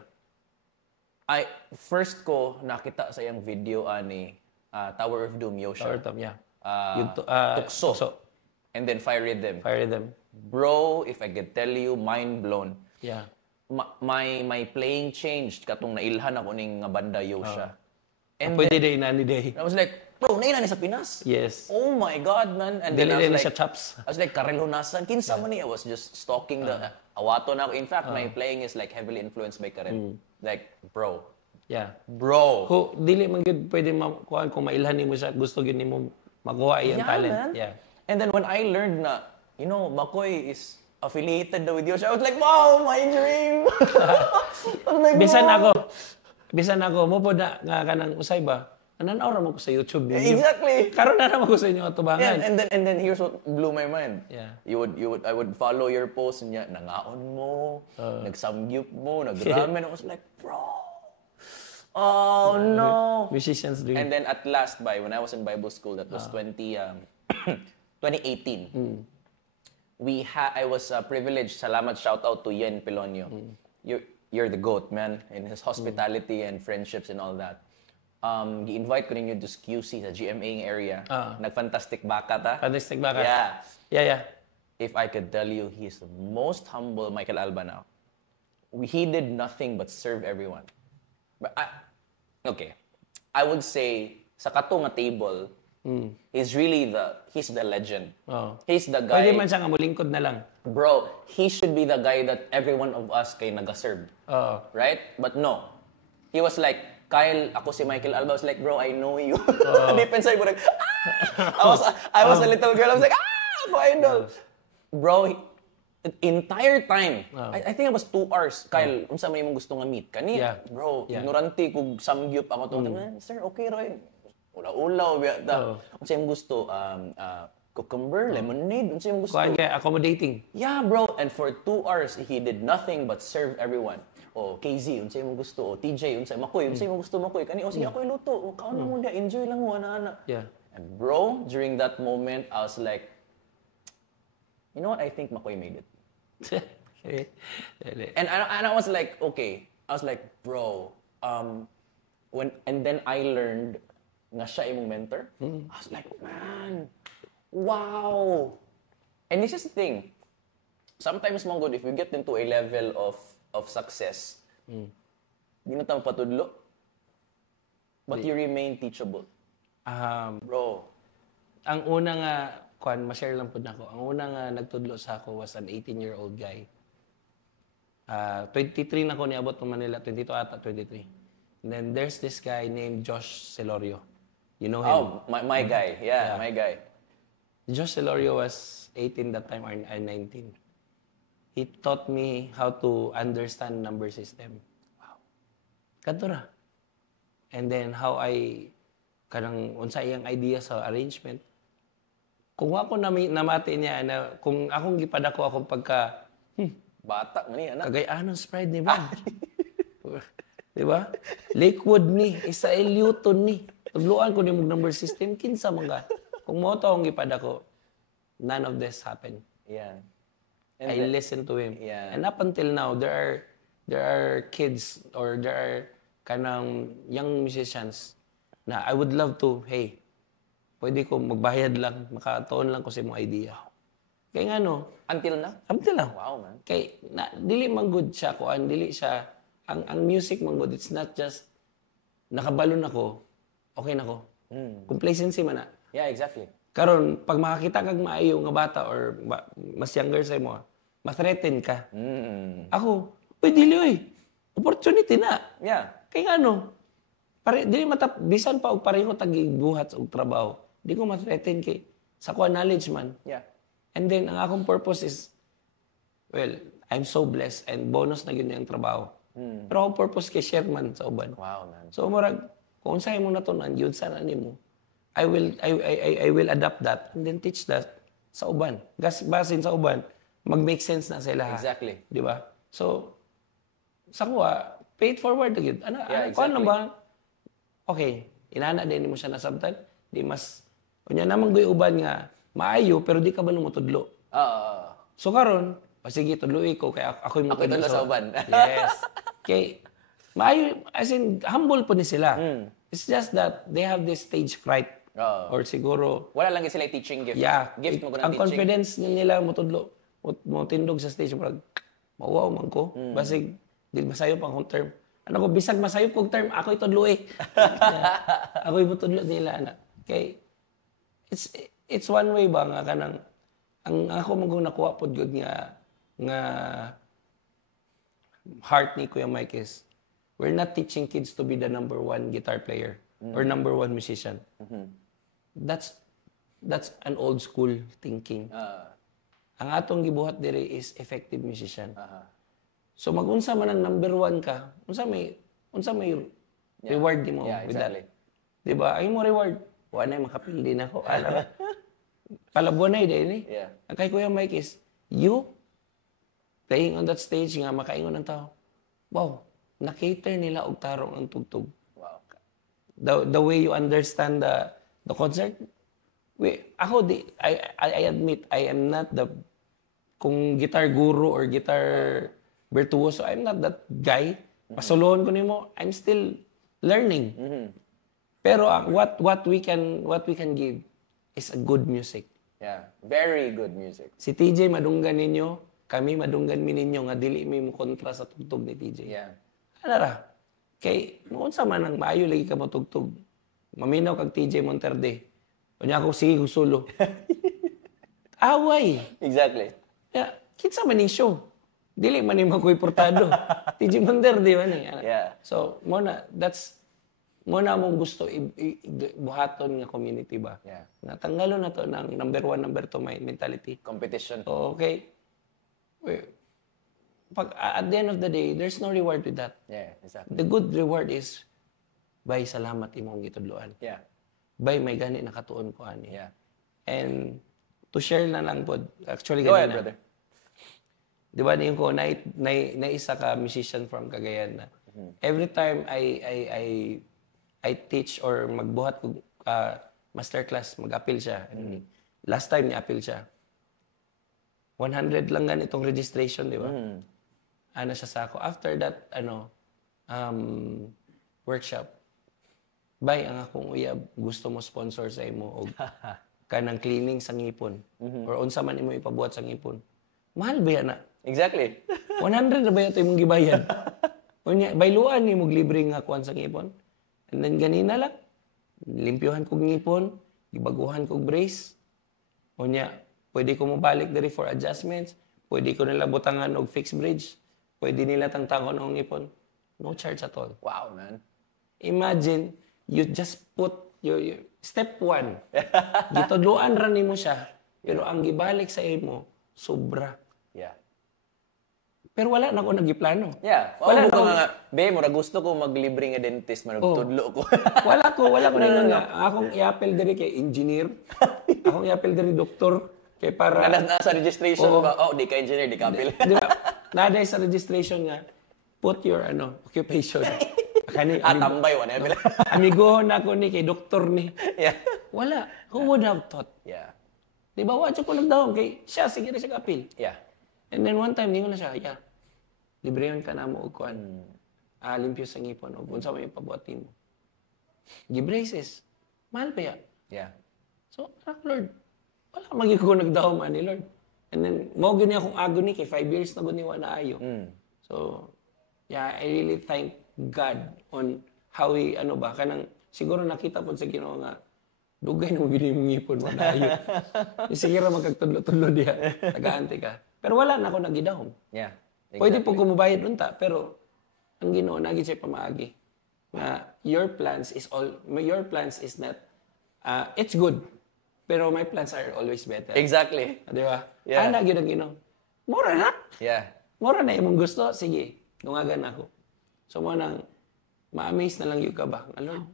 First ko nakita sa iyang video ani Tower of Doom Yosha. Tower Tom, yeah. Tukso. And then Fire Rhythm. Fire them. Bro, if I could tell you, mind blown. Yeah. My playing changed katong nailhan ako ning nga banda Yosha. And Pwede day na ni day. I was like, bro, naila ni sa Pinas. Yes. Oh my God, man. And Dili then I na was siya like, chops. I was like, Karel Honasan, kinsa man ni? I was just stalking the awato na ako. In fact, my playing is like heavily influenced by Karel. Like, bro. Yeah. Bro. Dili man gid pwede makuha kung mailhan nimo siya, gusto gyud nimo makuha iyang talent. Man. Yeah. And then when I learned na, Makoy is affiliated with Yosha, I was like, wow, my dream. I was like, Bisan ako mo po na nga kanang usay ba? Nananaw ra mo ko sa YouTube. Exactly. Karon na naman ko sa inyo atubangan. Yeah, and then here's what blew my mind. Yeah. I would follow your post niya, nangaon mo, nagsamgyup mo, nagramen. I was like, bro. Oh no. Musicians dream. And then at last when I was in Bible school, that was 2018. I was privileged. Salamat, shout out to Yen Pelonio. You're the GOAT, man, in his hospitality and friendships and all that. Gi-invite ko ninyo to QC sa GMA area. Nag-fantastic baka ta. Fantastic baka. Yeah. Yeah. If I could tell you, he's the most humble Michael Alba now. He did nothing but serve everyone. But I would say sa kato nga table, he's the legend. Oh. He's the guy. Pwede man siya nga mulingkod na lang. Bro, he should be the guy that every one of us kay nag-serve. Right? But no. He was like, Kyle, ako si Michael Alba. I was like, bro, I know you. Deep inside ko like, I was a little girl. I was like, ako idol. Bro, entire time, I think it was 2 hours. Kyle, unsa may mong gusto nga meet kani? Yeah. Bro, ignorante kog samgyup ako to. Sir, okay ra. Ulaw-ulaw biya. Unsa imong gusto? Cucumber, lemonade, unsa imong gusto? Kuan kay accommodating. Yeah, bro. And for 2 hours, he did nothing but serve everyone. KZ, unsa imong gusto? TJ, unsa Makoy, unsa imong gusto Makoy? Kani sige ako luto. Kaon na mo dia, enjoy lang mo ana. Yeah. And bro, during that moment, I was like, you know what? I think Makoy made it. And I was like, okay. I was like, bro, and then I learned nga siya imong mentor. I was like, man, wow. And this is the thing. Sometimes mong good, if we get into a level of success, di na tayo patudlo, but you remain teachable. Bro. Ang una nga, ma-share lang po na ako. Ang una nga nagtudlo sa ako was an 18-year-old guy. 23 na ako niabot ng Manila, 22 ata, 23. And then there's this guy named Josh Celorio. You know him? Oh, my guy. Yeah, my guy. Josh Celorio was 18 that time or 19. He taught me how to understand number system. Wow. Kadto ra. And then how kanang unsa iyang idea sa arrangement. Kung ako namati niya na kung akong gipadako akong pagka bata man ni anak. Cagayanon Sprite ni ba? Di ba? Lakewood ni, Israel Newton ni. Tugluan ko ni mong number system kinsa man ka. Kung mo to akong gipadako, none of this happened. Yeah. I listen to him. Yeah. And up until now, there are kids or there are kanang young musicians na I would love to, hey, pwede ko magbayad lang, makataon lang ko sa imong idea. Kaya nga no, Until now? until now. Wow, man. Kay dili man good siya kuan, dili siya ang music man good, it's not just nakabalon ako, okay na ko. Complacency man na. Yeah, exactly. Karon pag makakita kag maayo nga bata or mas younger sa imo, ma-threaten ka. Ako, pwede dili oy. Opportunity na. Yeah. Kay nga no, dili bisan pa og pareho tag buhat og trabaho. Di ko ma-threaten kay sa kuan knowledge man. Yeah. And then, ang akong purpose is, well, I'm so blessed and bonus na yun yung trabaho. Pero akong purpose kay share man sa uban. Wow, man. So, murag, kung sa'yo mo natunan, yun sana nimo, I will adapt that and then teach that sa uban. Basin sa uban, mag-make sense na sa ilaha. Exactly. Di ba? So, sa kuha, pay it forward again. Yeah, Kuan exactly. lang ba? Okay, inana din mo siya na sabtan. Di mas, kunya namang uban nga, maayo, pero di ka ba lumutudlo? So karon, sige, tudloy ko, kaya ako'y Ako'y tudlo sa uban. Yes. Okay. Maayo, as in, humble po ni sila. It's just that they have this stage fright. Or siguro, Wala lang sila teaching gift. yeah, Gift mo ko ng ang teaching. confidence nila mutudlo, mutindog sa stage, parang, mawaw man ko. Basig, di masayo pang kong term. Ano ko, bisag masayo kong term, ako'y tudloy. Ako'y mutudlo nila, anak. Okay. It's one way ba nga kanang ang ako magong nakuha pod gud nga heart ni Kuya Mike is we're not teaching kids to be the number one guitar player or number one musician. That's an old school thinking. Ang atong gibuhat diri is effective musician. So magunsa man ang number one ka, unsa may reward nimo with exactly. that. Diba? Ay mo reward. Wala na makapildi na ako. Alam. Palabuan na din eh. Yeah. Ang kay Kuya Mike is, you playing on that stage nga makaingon ng tao. Wow, na-cater nila og tarong ang tugtog. Wow. The way you understand the concert. I admit, I am not the kung guitar guru or guitar virtuoso. I'm not that guy. Pasuluhan ko nimo, I'm still learning. Pero what we can give is a good music. Yeah, very good music. Si TJ madunggan ninyo, kami madunggan mi ninyo nga dili mi mo kontra sa tugtog ni TJ. Yeah. Ano ra? Kay noon sa man ang maayo lagi ka matugtog. Maminaw kag TJ Monterde. Kunya ako sige solo. Away. Exactly. Yeah, kinsa man ning show. Dili man ni makoy portado. TJ Monterde man ni. Yeah. So, muna mong gusto buhaton nga community ba? Yeah. Natanggalon na to ng number 1, number 2 mentality. Competition. Okay. At the end of the day, there's no reward with that. Yeah, exactly. The good reward is, bay, salamat imong gitudloan. Yeah. Bay, may gani nakatuon ko ani. Yeah. And to share na lang po, actually Go ahead, ganina. brother. Di ba niyo ko, na isa ka musician from Cagayan na every time I teach or magbuhat ko masterclass, mag-appeal siya. Last time ni-appeal siya. 100 lang gan itong registration, di ba? Ano siya sa ako. After that, workshop, bay, ang akong uyab, gusto mo sponsor sa imo o kanang cleaning sa ngipon. Or unsa man imo ipabuhat sa ngipon. Mahal ba yan na? Exactly. 100 na ba ito imong gibayad? Bayluan ni mo libre nga kuan sa ngipon. And then ganina lang, limpyuhan kog ngipon, gibaguhan kog brace. Unya, pwede ko mo balik diri for adjustments, pwede ko nila butangan og fixed bridge, pwede nila tangtangon ang ngipon. No charge at all. Wow, man. Imagine, you just put your step 1. Gitudloan ra nimo siya, pero ang gibalik sa imo sobra. Yeah. Pero wala na ako nagiplano. Yeah. Wala ko nga, be, mura gusto ko maglibre nga dentist, magtudlo ko. wala ko na. Akong i-appel diri kay engineer. Akong i-appel diri doktor kay para Nasa registration ba? Oh, di ka engineer, di ka appel. Di ba? Naday sa registration nga, put your occupation. Kani Tambay, whatever. Amigohon ako ni kay doktor ni. Yeah. Wala. Who would have thought? Yeah. Di ba? Wadyo ko nagdahon kay siya, sige na siya ka-appeal. Yeah. And then one time, ningon na siya, yeah, librehan ka na mo og kuan. Limpyo sa ngipon o unsa may pabuhatin mo. Gibraces. Mahal pa ya. Yeah. So, Lord, wala magi ko nagdahom ani Lord. And then mo gani akong agony kay 5 years na gud ni wa na ayo. So, yeah, I really thank God on how he kanang siguro nakita po sa Ginoo nga dugay na mo gini mong ngipon wa na ayo. Siguro magkagtudlo-tudlo diha. Tagaante ka. Pero wala na ako nagidahom. Yeah. Exactly. Pwede po kumubayad unta pero ang Ginoo nagi siya pamaagi. Your plans is not it's good. Pero my plans are always better. Exactly. Di ba? Yeah. Ana gyud ang Ginoo. Mura na. Yeah. Mura na imong gusto. Sige, dungagan ako. So mo nang ma-amaze na lang yung ka ba? Lord,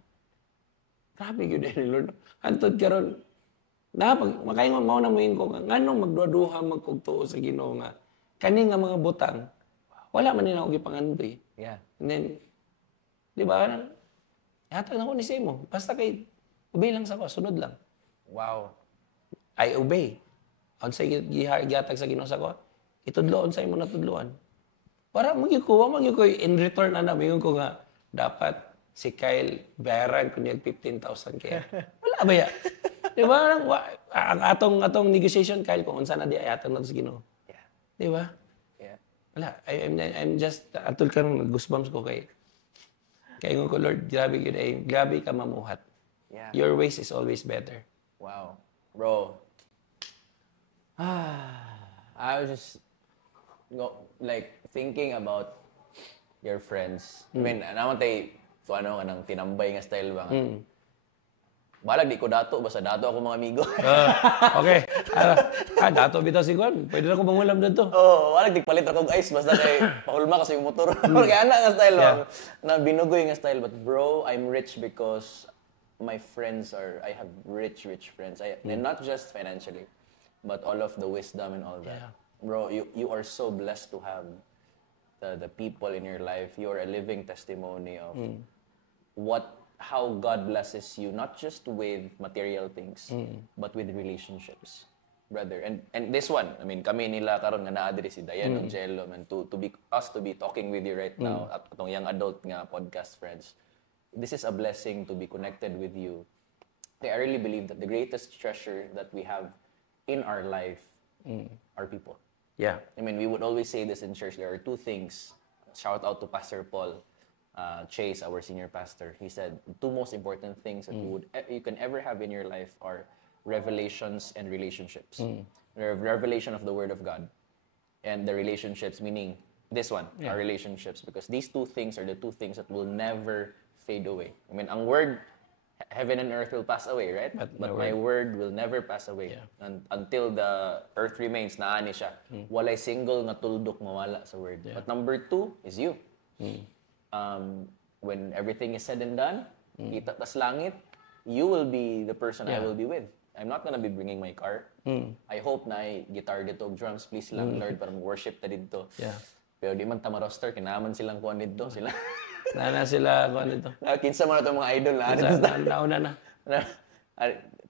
grabe yun ni Lord. Hantod karon makaingon mo na moin ko nga nganong magduha-duha magkugtuo sa Ginoo nga kani nga mga butang wala man nila og gipangandoy. Yeah. And then di ba hatag na ko ni Simo. Basta kay obey lang sa ko, sunod lang. Wow. I obey. Unsay gihatag sa Ginoo sa ko, itudloon sa imo natudloan. Para magikuha ko in return ana mayon ko nga dapat si Kyle bayaran ko niya 15,000 kaya. Wala ba ya? Di ba? Ang atong negotiation Kyle kung unsa na di ayatan nato sa Ginoo. Yeah. Di ba? Yeah. Wala. I'm just atul karon goosebumps ko kay ko Lord, grabe gyud grabe ka mamuhat. Yeah. Your ways is always better. Wow. Bro. I was just thinking about your friends. I mean, naman tayo so anong tinambay nga style ba nga. Balag di ko dato basta dato ako mga amigo. Okay. Dato bitaw si Juan. Pwede na ko mangulam dito. Balag di palit ako og ice basta kay paulma kasi yung motor. Kaya ana nga style lang. Na binugoy nga style but bro, I'm rich because my friends I have rich friends. And not just financially, but all of the wisdom and all that. Yeah. Bro, you are so blessed to have the people in your life. You are a living testimony of how God blesses you, not just with material things, but with relationships, brother. And this one, I mean, kami nila karon nga naa diri si Dayan and Jello, and to be talking with you right now at atong young adult nga podcast friends. This is a blessing to be connected with you. I really believe that the greatest treasure that we have in our life are people. Yeah. I mean, we would always say this in church. There are two things. Shout out to Pastor Paul Chase, our senior pastor. He said, two most important things that you can ever have in your life are revelations and relationships. The revelation of the Word of God and the relationships, meaning this one, our relationships. Because these two things are the two things that will never fade away. I mean, ang Word, heaven and earth will pass away, right? But my word will never pass away. Yeah. And until the earth remains, naani siya. Walay single nga tuldok mawala sa word. Yeah. But number two is you. When everything is said and done, kita tas langit, you will be the person I will be with. I'm not gonna be bringing my car. I hope na ay guitar dito, drums, please lang, Lord, para mag-worship ta dito. Yeah. Pero di man ta ma-roster, kinaman silang kuhan dito. Sila. Nana sila kung ano ito. Kinsa man itong mga idol na. Nauna na.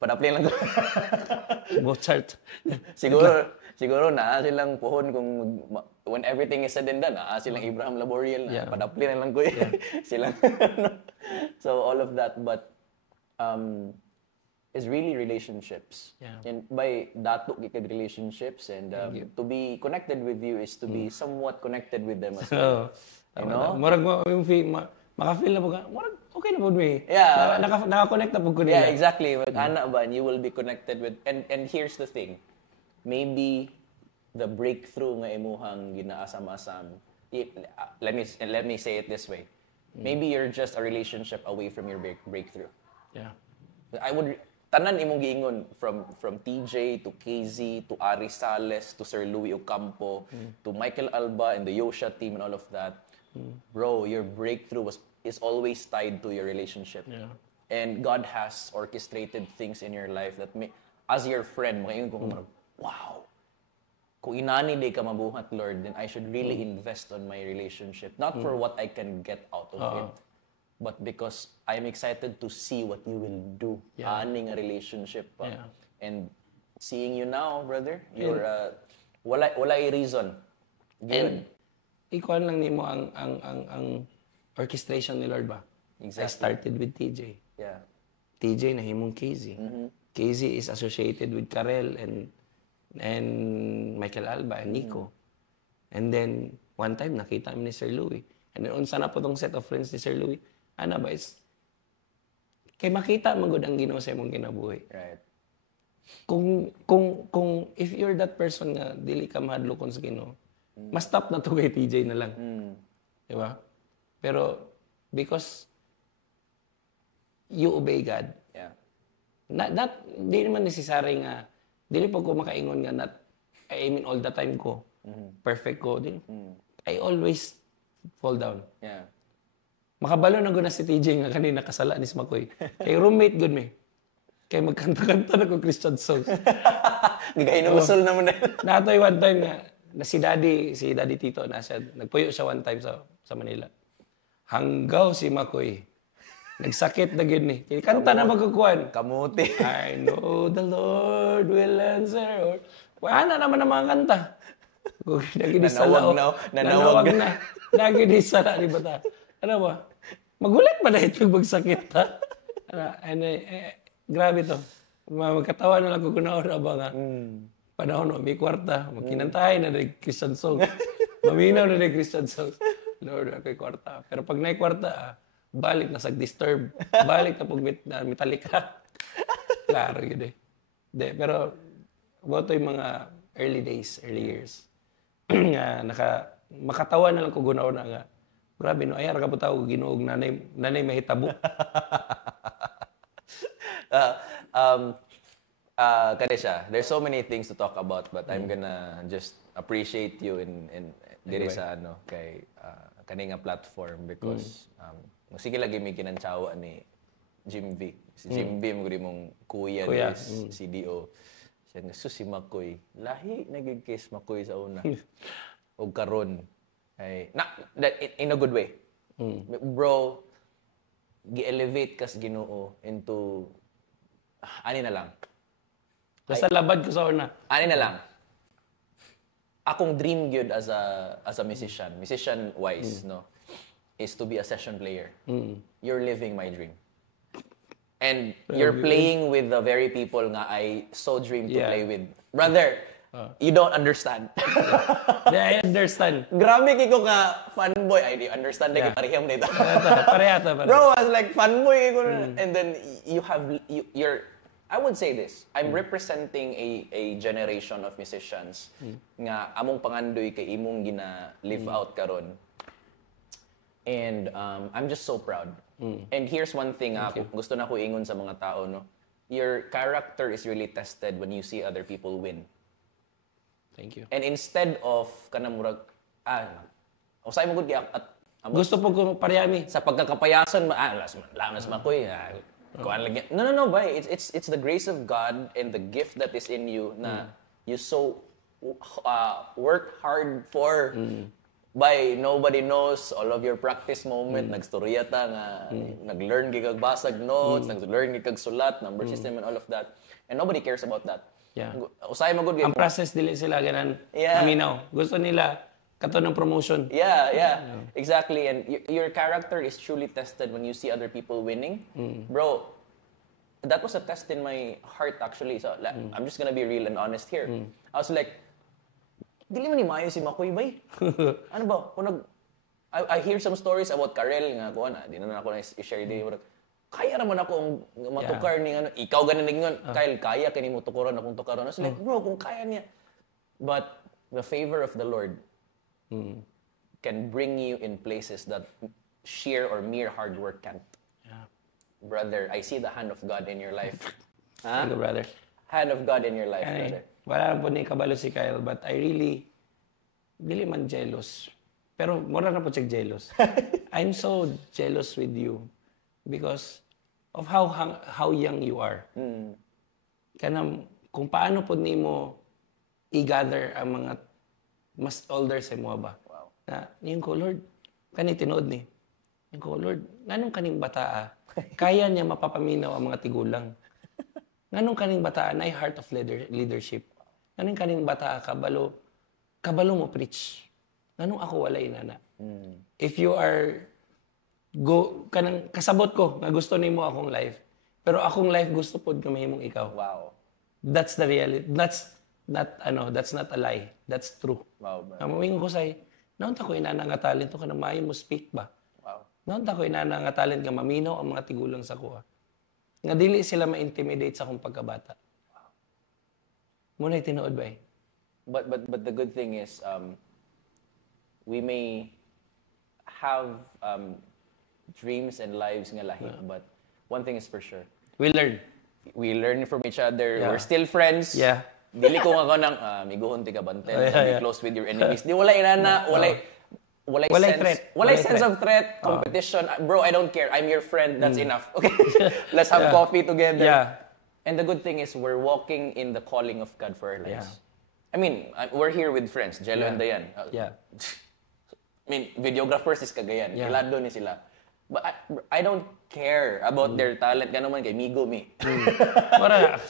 Padaplay lang ko. Mozart. siguro na silang puhon kung when everything is said and done, silang Abraham Laboriel na padaplay na lang ko. Silang so all of that, but is really relationships. Yeah. And by dato gikag relationships and to be connected with you is to be somewhat connected with them as well. You know? Murag mo yung maka-feel na po ka, murag okay na po mo eh. Yeah. Naka-connect na po ko nila. Yeah, exactly. Ana ba, you will be connected with, and here's the thing, maybe the breakthrough nga imuhang ginaasam-asam, let me say it this way, maybe you're just a relationship away from your breakthrough. Yeah. Tanan imong giingon from TJ to KZ to Ari Sales to Sir Louis Ocampo to Michael Alba and the Yosha team and all of that. Bro, your breakthrough is always tied to your relationship. Yeah. And God has orchestrated things in your life that as your friend, makaingon ko wow. Kung inani di ka mabuhat, Lord, then I should really invest on my relationship. Not for what I can get out of it, but because I'm excited to see what you will do. Aning a relationship. And seeing you now, brother, you're Wala reason. And ikuan lang nimo ang orchestration ni Lord ba? Exactly. I started with TJ. Yeah. TJ nahimong KZ. KZ is associated with Karel and Michael Alba and Nico. And then one time nakita kami ni Sir Louie. And then unsa na po tong set of friends ni Sir Louie? Ana ba is kay makita man gud ang Ginoo sa imong kinabuhi. Right. Kung if you're that person nga dili ka mahadlokon sa Ginoo, mas stop na to kay TJ na lang. Di ba? Pero because you obey God. Yeah. Di naman necessary nga dili po ko makaingon nga I mean all the time ko. Perfect ko din. I always fall down. Yeah. Makabalo na gud na si TJ nga kanina kasala ni Smakoy. Kay roommate gud me. Kay magkanta-kanta na ko Christian songs. Gagay na usol naman na. Natoy one time nga na si Daddy Tito na siya. Nagpuyo siya one time sa Manila. Hanggaw si Makoy. Nagsakit na gid ni. Kanta na magkukuan. Kamuti. I know the Lord will answer. Wala naman ang mga kanta. Nanawag na. Nagidisala ni bata. Ano ba? Magulat pa na ito magsakit ha. Grabe to. Magkatawa na lang ko kunaon ba nga. Panahon may kwarta. Magkinantay na rin Christian songs. Maminaw na rin Christian songs. Lord, ako'y kwarta. Pero pag na'y kwarta, balik na sa disturb. Balik na pag Metallica. Klaro yun eh. Pero boto yung mga early years. Makatawa na lang ko gunaon na nga. Grabe no, ayar ka po tao, ginuog nanay mahitabo. Kadesha, there's so many things to talk about, but I'm gonna just appreciate you in diri sa kay kaninga platform because sige lagi may kinantsawa ni Jim V. Si Jim V mo mong kuya ni CDO. Siya nga si Makoy. Lahi nagig-case Makoy sa una. O karon ay in a good way. Bro, gi-elevate kas Ginoo into ani na lang. Basta labad ko sa una. Ani na lang. Akong dream gyud as a musician wise, no, is to be a session player. You're living my dream. And you're playing with the very people nga I so dream to play with. Brother, you don't understand. I understand. Grabe kiko ka fanboy. I understand like pareham nito. Parehata. Bro, I was like fanboy ko and then you're I would say this. I'm representing a generation of musicians nga among pangandoy kay imong gina live out karon. And I'm just so proud. And here's one thing ako gusto na ko ingon sa mga tao, no. Your character is really tested when you see other people win. Thank you. And instead of kanang murag usay mo gud gusto po ko parehami sa pagkakapayason lamas Makoy. No, bye. It's the grace of God and the gift that is in you na you so work hard for. By nobody knows all of your practice moment, nagstorya ta nga nag-learn gid kag basag notes, nag-learn gid kag sulat, number system and all of that. And nobody cares about that. Yeah. Usay magud ang process dili sila ganan. Aminaw. Gusto nila kato ng promotion. Yeah. Exactly. And your character is truly tested when you see other people winning. Bro, that was a test in my heart actually. So I'm just gonna be real and honest here. I was like, dili man ni maayo si Makoy bay. Ano ba? Kung I hear some stories about Karel nga kuan di na ako na i-share di. Kaya naman ako matukar ni ikaw ganin ningon. Kyle, kaya kini mo tukuran akong tukaron. I was like, bro, kung kaya niya. But the favor of the Lord can bring you in places that sheer or mere hard work can't. Yeah. Brother, I see the hand of God in your life. Thank you, brother. Hand of God in your life, brother. Wala po ni kabalo si Kyle, but I really, dili man jealous. Pero mura na po siya jealous. I'm so jealous with you because of how young you are. Kanang kung paano po nimo i-gather ang mga mas older sa mo ba. Wow. Na yung ko, Lord, kani tinood ni. Yung ko, Lord, nganong kaning bataa? Kaya niya mapapaminaw ang mga tigulang. Nganong kaning bataa na heart of leadership. Nganong kaning bataa kabalo kabalo mo preach. Anong ako walay inana? If you are kanang kasabot ko nga gusto nimo akong life, pero akong life gusto pod nga mahimong ikaw. Wow. That's the reality. That's not a lie. That's true. Wow. Amawing ko say, naunta ko inana nga talent ko kanang maayo mo speak ba? Wow. Naunta ko inana nga talent nga maminaw ang mga tigulang sa kuha. Nga dili sila ma-intimidate sa akong pagkabata. Muna tinuod ba eh? But the good thing is, we may have dreams and lives nga lahi, but one thing is for sure. We learn. We learn from each other. Yeah. We're still friends. Yeah. Dili ko nga nang miguhon ti ka bantel, be close with your enemies. Di wala inana, walay sense. Threat. Walay sense of threat, competition. Bro, I don't care. I'm your friend. That's enough. Okay. Let's have coffee together. Yeah. And the good thing is we're walking in the calling of God for our lives. Yeah. I mean, we're here with friends, Jello and Dayan. I mean, videographers is kagayan. Yeah. Ilado ni sila. But I don't care about their talent. Gano'n man kay Migo mi. Wala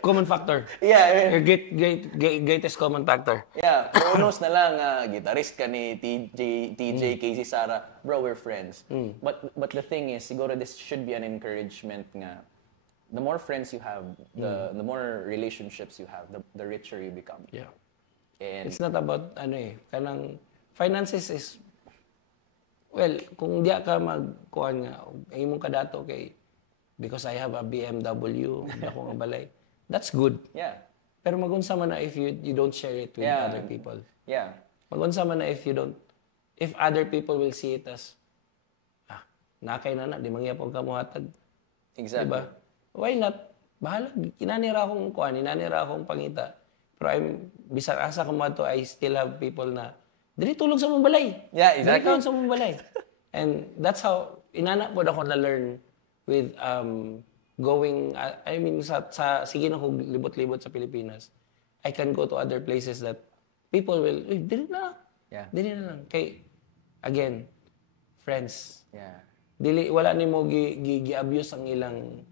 common factor. Yeah. I mean, Your greatest common factor. yeah. Bonus na lang, guitarist ka ni TJ, Casey, Sarah. Bro, we're friends. But the thing is, siguro this should be an encouragement nga. The more friends you have, the more relationships you have, the richer you become. Yeah. And It's not about, kanang finances is, well, kung di ka magkuhan nga, imong kadato kay, because I have a BMW, hindi ako nga balay, that's good. yeah. Pero magunsa man na if you don't share it with Yeah. other people. Yeah. Magunsa man na if other people will see it as, nakay na di mangyapong kamuhatag. Exactly. Diba? Why not? Bahala, inanira akong kuhan, inanira akong pangita. Pero bisan asa ko mato, I still have people na, dili tulog sa mong balay. Yeah, exactly. Dili kaon sa mong balay. And that's how, inana po ako na-learn with going, sige na kong libot-libot sa Pilipinas. I can go to other places that people will, dili na. Yeah. Dili na lang. Kay, again, friends. Yeah. Dili, wala ni mo gi-abuse ang ilang,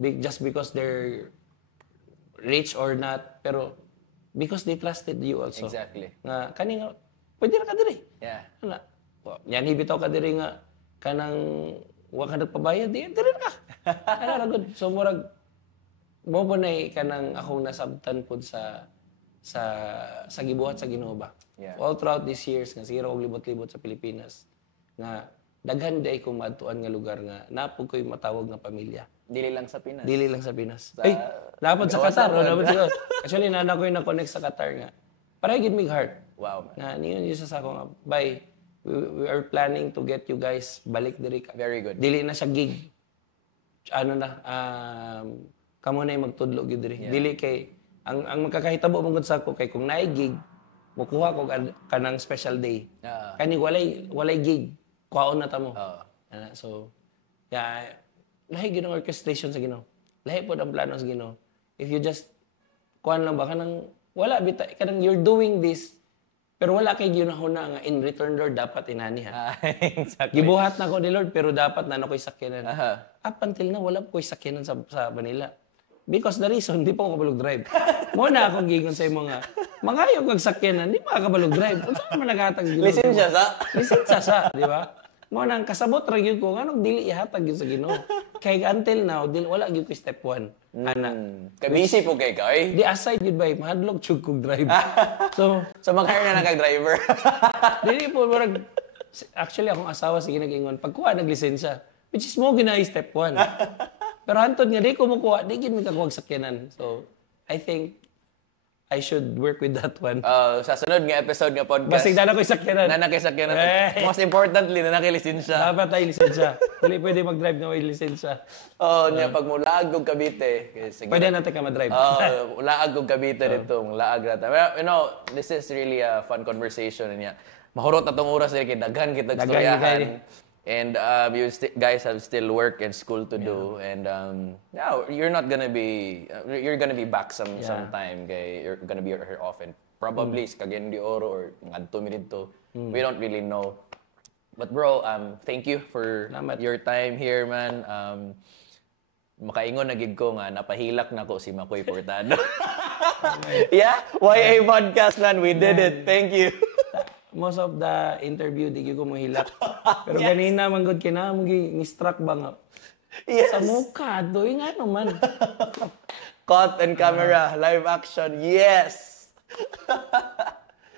just because they're rich or not, pero because they trusted you also. Exactly. Nga, kani nga, pwede na ka diri. Yeah. Ano? Yan, hibitaw ka diri nga, kanang, wag ka nagpabayad, diri na ka. Ano na good. So, murag, mo po na kanang akong nasabtan po sa gibuhat sa Ginoo ba. Yeah. All throughout these years, nga sige og libot-libot sa Pilipinas, nga, daghan day kong matuan nga lugar nga, napog ko'y matawag nga pamilya. Dili lang sa Pinas. Dili lang sa Pinas. Ay, dapat sa Qatar. Dapat siguro. Actually, nana ko yung na-connect sa Qatar nga. Para give me heart. Wow, man. Nga, niyon yung sa ako nga, bye. We are planning to get you guys balik diri ka. Very good. Dili na siya gig. Ano na, kamo na yung magtudlo gyud diri. Dili kay, ang magkakahitabo mong sa ako, kay kung naay gig, mukuha ko kanang special day. Kani walay gig. Kuhaon na ta mo. So, lahi ginong orchestration sa Ginoo. Lahi po ang plano sa Ginoo. If you just, kuhan lang ba, wala, kanang you're doing this, pero wala kay ginahuna nga in return, Lord, dapat inani ha. Exactly. Gibuhat na ko ni Lord, pero dapat na ko'y sakyanan. Aha. Up until na, wala ko'y sakyanan sa Manila. Because the reason, di pa ako kabalog drive. Muna akong gigon sa mga, mangayo kag sakyanan, di pa kabalog drive. Kung saan man naghatag sa Ginoo? Lisensya sa? Lisensya sa, di ba? Mo nang kasabot ra gyud ko nganong dili ihatag gyud sa Ginoo. Kay until now wala gyud ko step 1. Ana. Kabisi po kay ka, eh. Di aside gyud bay mahadlok chug kog drive. So mag-hire na kag driver. dili po murag actually akong asawa sige nag-ingon pagkuha naglisensya which is mo ginay step 1. Pero hantod nga di ko mokuha di gyud mi kakuha sakyanan. So I think I should work with that one. Sa sunod nga episode nga podcast. Basig dala ko sakyanan. Nanakisakyanan. Eh. Most importantly, nanakilinsya. Dapat ay lisensya. Dili pwede mag-drive na may lisensya. Niya pag mulaag og Cavite. Pwede natin ka ma-drive. Laag og Cavite ditong laag rata. Well, you know, this is really a fun conversation niya. Mahurot na tong oras kay daghan kitag storyahan. And you guys have still work and school to do, and now you're not gonna be you're gonna be back sometime. Okay, you're gonna be here often. Probably sa Cagayan de Oro or ngadto mi didto. We don't really know. But bro, thank you for your time here, man. Makaingon na gid ko nga napahilak na ko si Makoy Portado. Yeah? YA podcast, man. We did it. Thank you. Most of the interview, di ko mahilak. Pero ganina, manggod kina, ni-struck ba nga? Yes. Sa mukha, doy nga naman. Caught and camera, live action. Yes.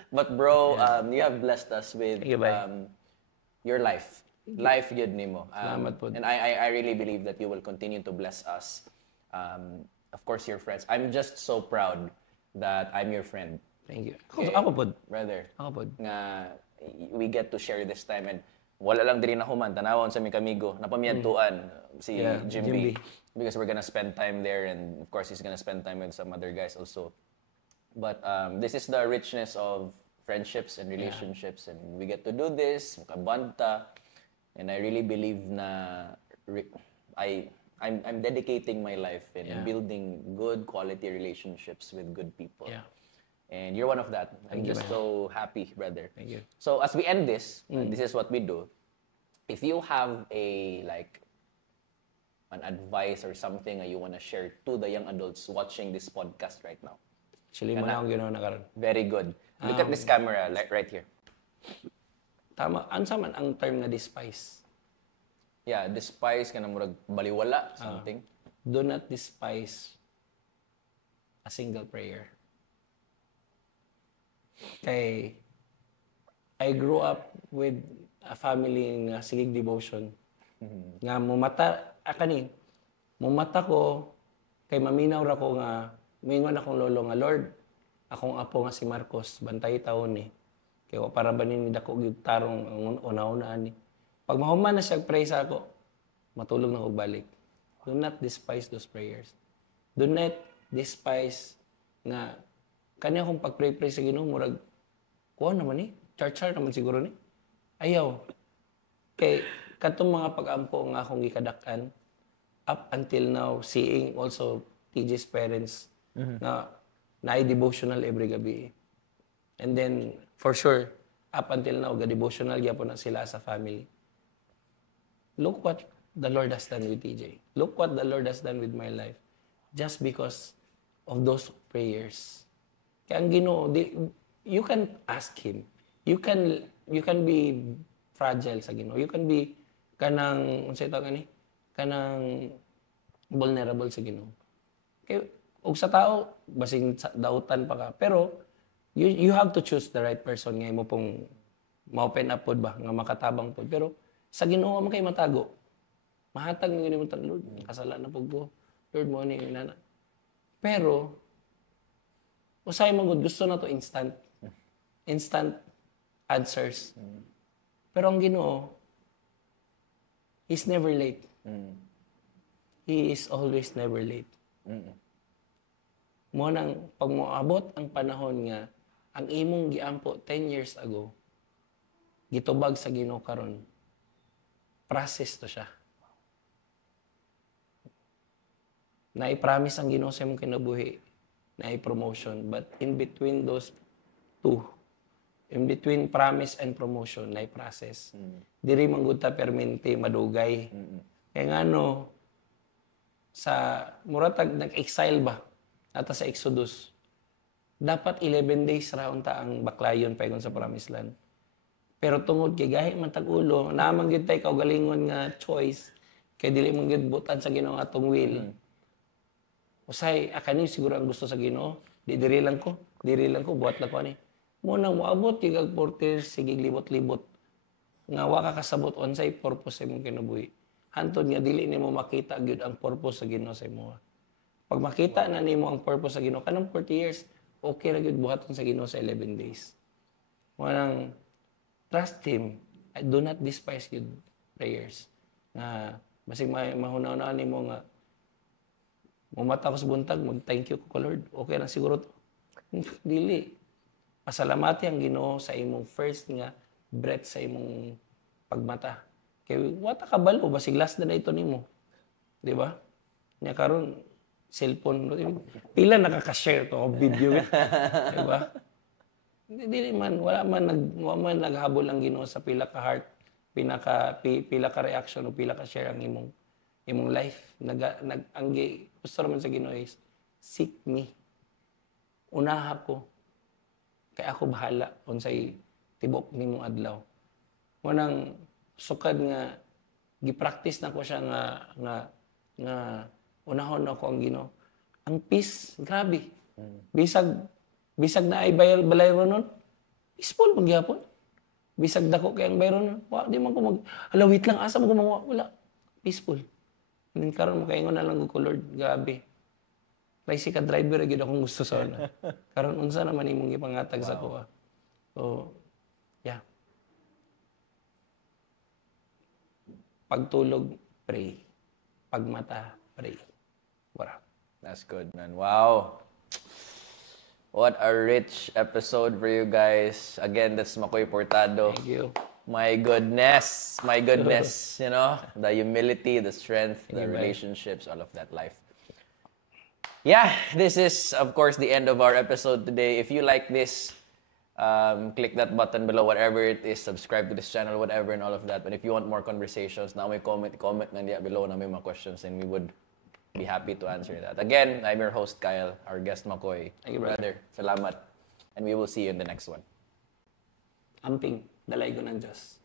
But bro, you have blessed us with your life. Life yun nimo. Salamat po. And I really believe that you will continue to bless us. Of course, your friends. I'm just so proud that I'm your friend. Thank you. Okay. Ako po. Brother. Ako po. Nga we get to share this time and wala lang diri na human tanawon sa mi kamigo napamiadtuan si Jimby because we're gonna spend time there and of course he's gonna spend time with some other guys also. But this is the richness of friendships and relationships and we get to do this makabanta and I really believe na I'm dedicating my life in building good quality relationships with good people. Yeah. And you're one of that. I'm just so happy, brother. Thank you. So as we end this, this is what we do. If you have an advice or something that you want to share to the young adults watching this podcast right now. Actually, mo na akong ginawa na karon. Very good. Look at this camera, like right here. Tama. Ansa man ang term na despise? Yeah, despise ka na murag baliwala, something. Do not despise a single prayer. Kay I grew up with a family nga sigig devotion. Nga mumata ko kay maminaw ra ko nga mingon akong lolo nga Lord, akong apo nga si Marcos bantay taon ni. Kay wa para banin ni dako gyud tarong ang una-unaan ni. Pag mahuman na siya pray sa ako, matulog na ko balik. Do not despise those prayers. Do not despise nga kanya akong pag-pray sa Ginoo murag kuha naman ni, char naman siguro ni. Ayaw. Kay katong mga pag-ampo nga akong gikadak-an up until now seeing also TJ's parents na devotional every gabi. And then for sure up until now ga-devotional gyapon na sila sa family. Look what the Lord has done with TJ. Look what the Lord has done with my life just because of those prayers. Kaya ang Ginoo, you can ask Him. You can be fragile sa Ginoo. You can be kanang vulnerable sa Ginoo. Kaya og sa tao basing dautan pa ka. Pero you have to choose the right person nga mo pong ma-open up pod ba nga makatabang pod. Pero sa Ginoo man kay matago. Mahatag nga mo tan Lord, kasala na pud ko. Lord mo ni inana. Pero usay man gud gusto na to instant answers. Pero ang Ginoo, He's never late. He is always never late. Mo nang pag moabot ang panahon nga ang imong giampo 10 years ago gitubag sa Ginoo karon. Process to siya. Na-promise ang Ginoo sa imong kinabuhi na promotion, but in between those two, in between promise and promotion, na process. Diri man gud ta permente madugay. Kaya nga sa muratag nag-exile ba ata sa Exodus. Dapat 11 days ra unta ang baklayon paingon sa promised land. Pero tungod kay gahi man tag-ulo, naman gyud tay kaugalingon nga choice kay dili man gyud butan sa Ginoo atong will. Usay akani siguro ang gusto sa Ginoo, diri lang ko buhat lang ko ani. Mo nang moabot kag 40 sige libot-libot. Nga wa ka kasabot unsay purpose sa imong kinabuhi. Hantod nga dili nimo makita gyud ang purpose sa Ginoo sa imo. Pag makita na nimo ang purpose sa Ginoo kanang 40 years, okay ra gyud buhaton sa Ginoo sa 11 days. Mo nang trust Him. I do not despise good prayers. Nga basig mahunaw-hunaw nimo nga mumata ko sa buntag, mag-thank you ko Lord. Okay lang siguro to. Dili. Pasalamati ang Ginoo sa imong first nga breath sa imong pagmata. Kay wata ka balo basig last na ito nimo. Di ba? Nya karon cellphone pila nakaka-share to og video. Di ba? Dili man wala man naghabol ang Ginoo sa pila ka heart, pila ka reaction o pila ka share ang imong life. Gusto naman sa Ginoo is seek me. unaha ko. Kaya ako bahala unsay tibok nimong adlaw. Munang sukad nga gi-practice na ko siya nga unahon ako ang Ginoo. Ang peace, grabe. Bisag na ay bayro nun, peaceful magyapon. Bisag dako kay ang bayro nun, di man ko wait lang, asa mo gumawa? Wala. Peaceful. Karon makaingon na lang ko, Lord, grabe. Laisi ka driver, gid akong gusto sa una. Karon unsa naman imong ipangatag sa kuha. So, yeah. Pagtulog, pray. Pagmata, pray. Wow. That's good, man. Wow. What a rich episode for you guys. Again, that's Makoy Portado. Thank you. My goodness. You know, the humility, the strength, the relationships, all of that life. Yeah, this is, of course, the end of our episode today. If you like this, click that button below, whatever it is, subscribe to this channel, whatever, and all of that. But if you want more conversations, now may comment nandiya below na may mga questions, and we would be happy to answer that. Again, I'm your host, Kyle, our guest, Makoy. Thank you, brother. Salamat. And we will see you in the next one. Amping, dalay ko ng Diyos.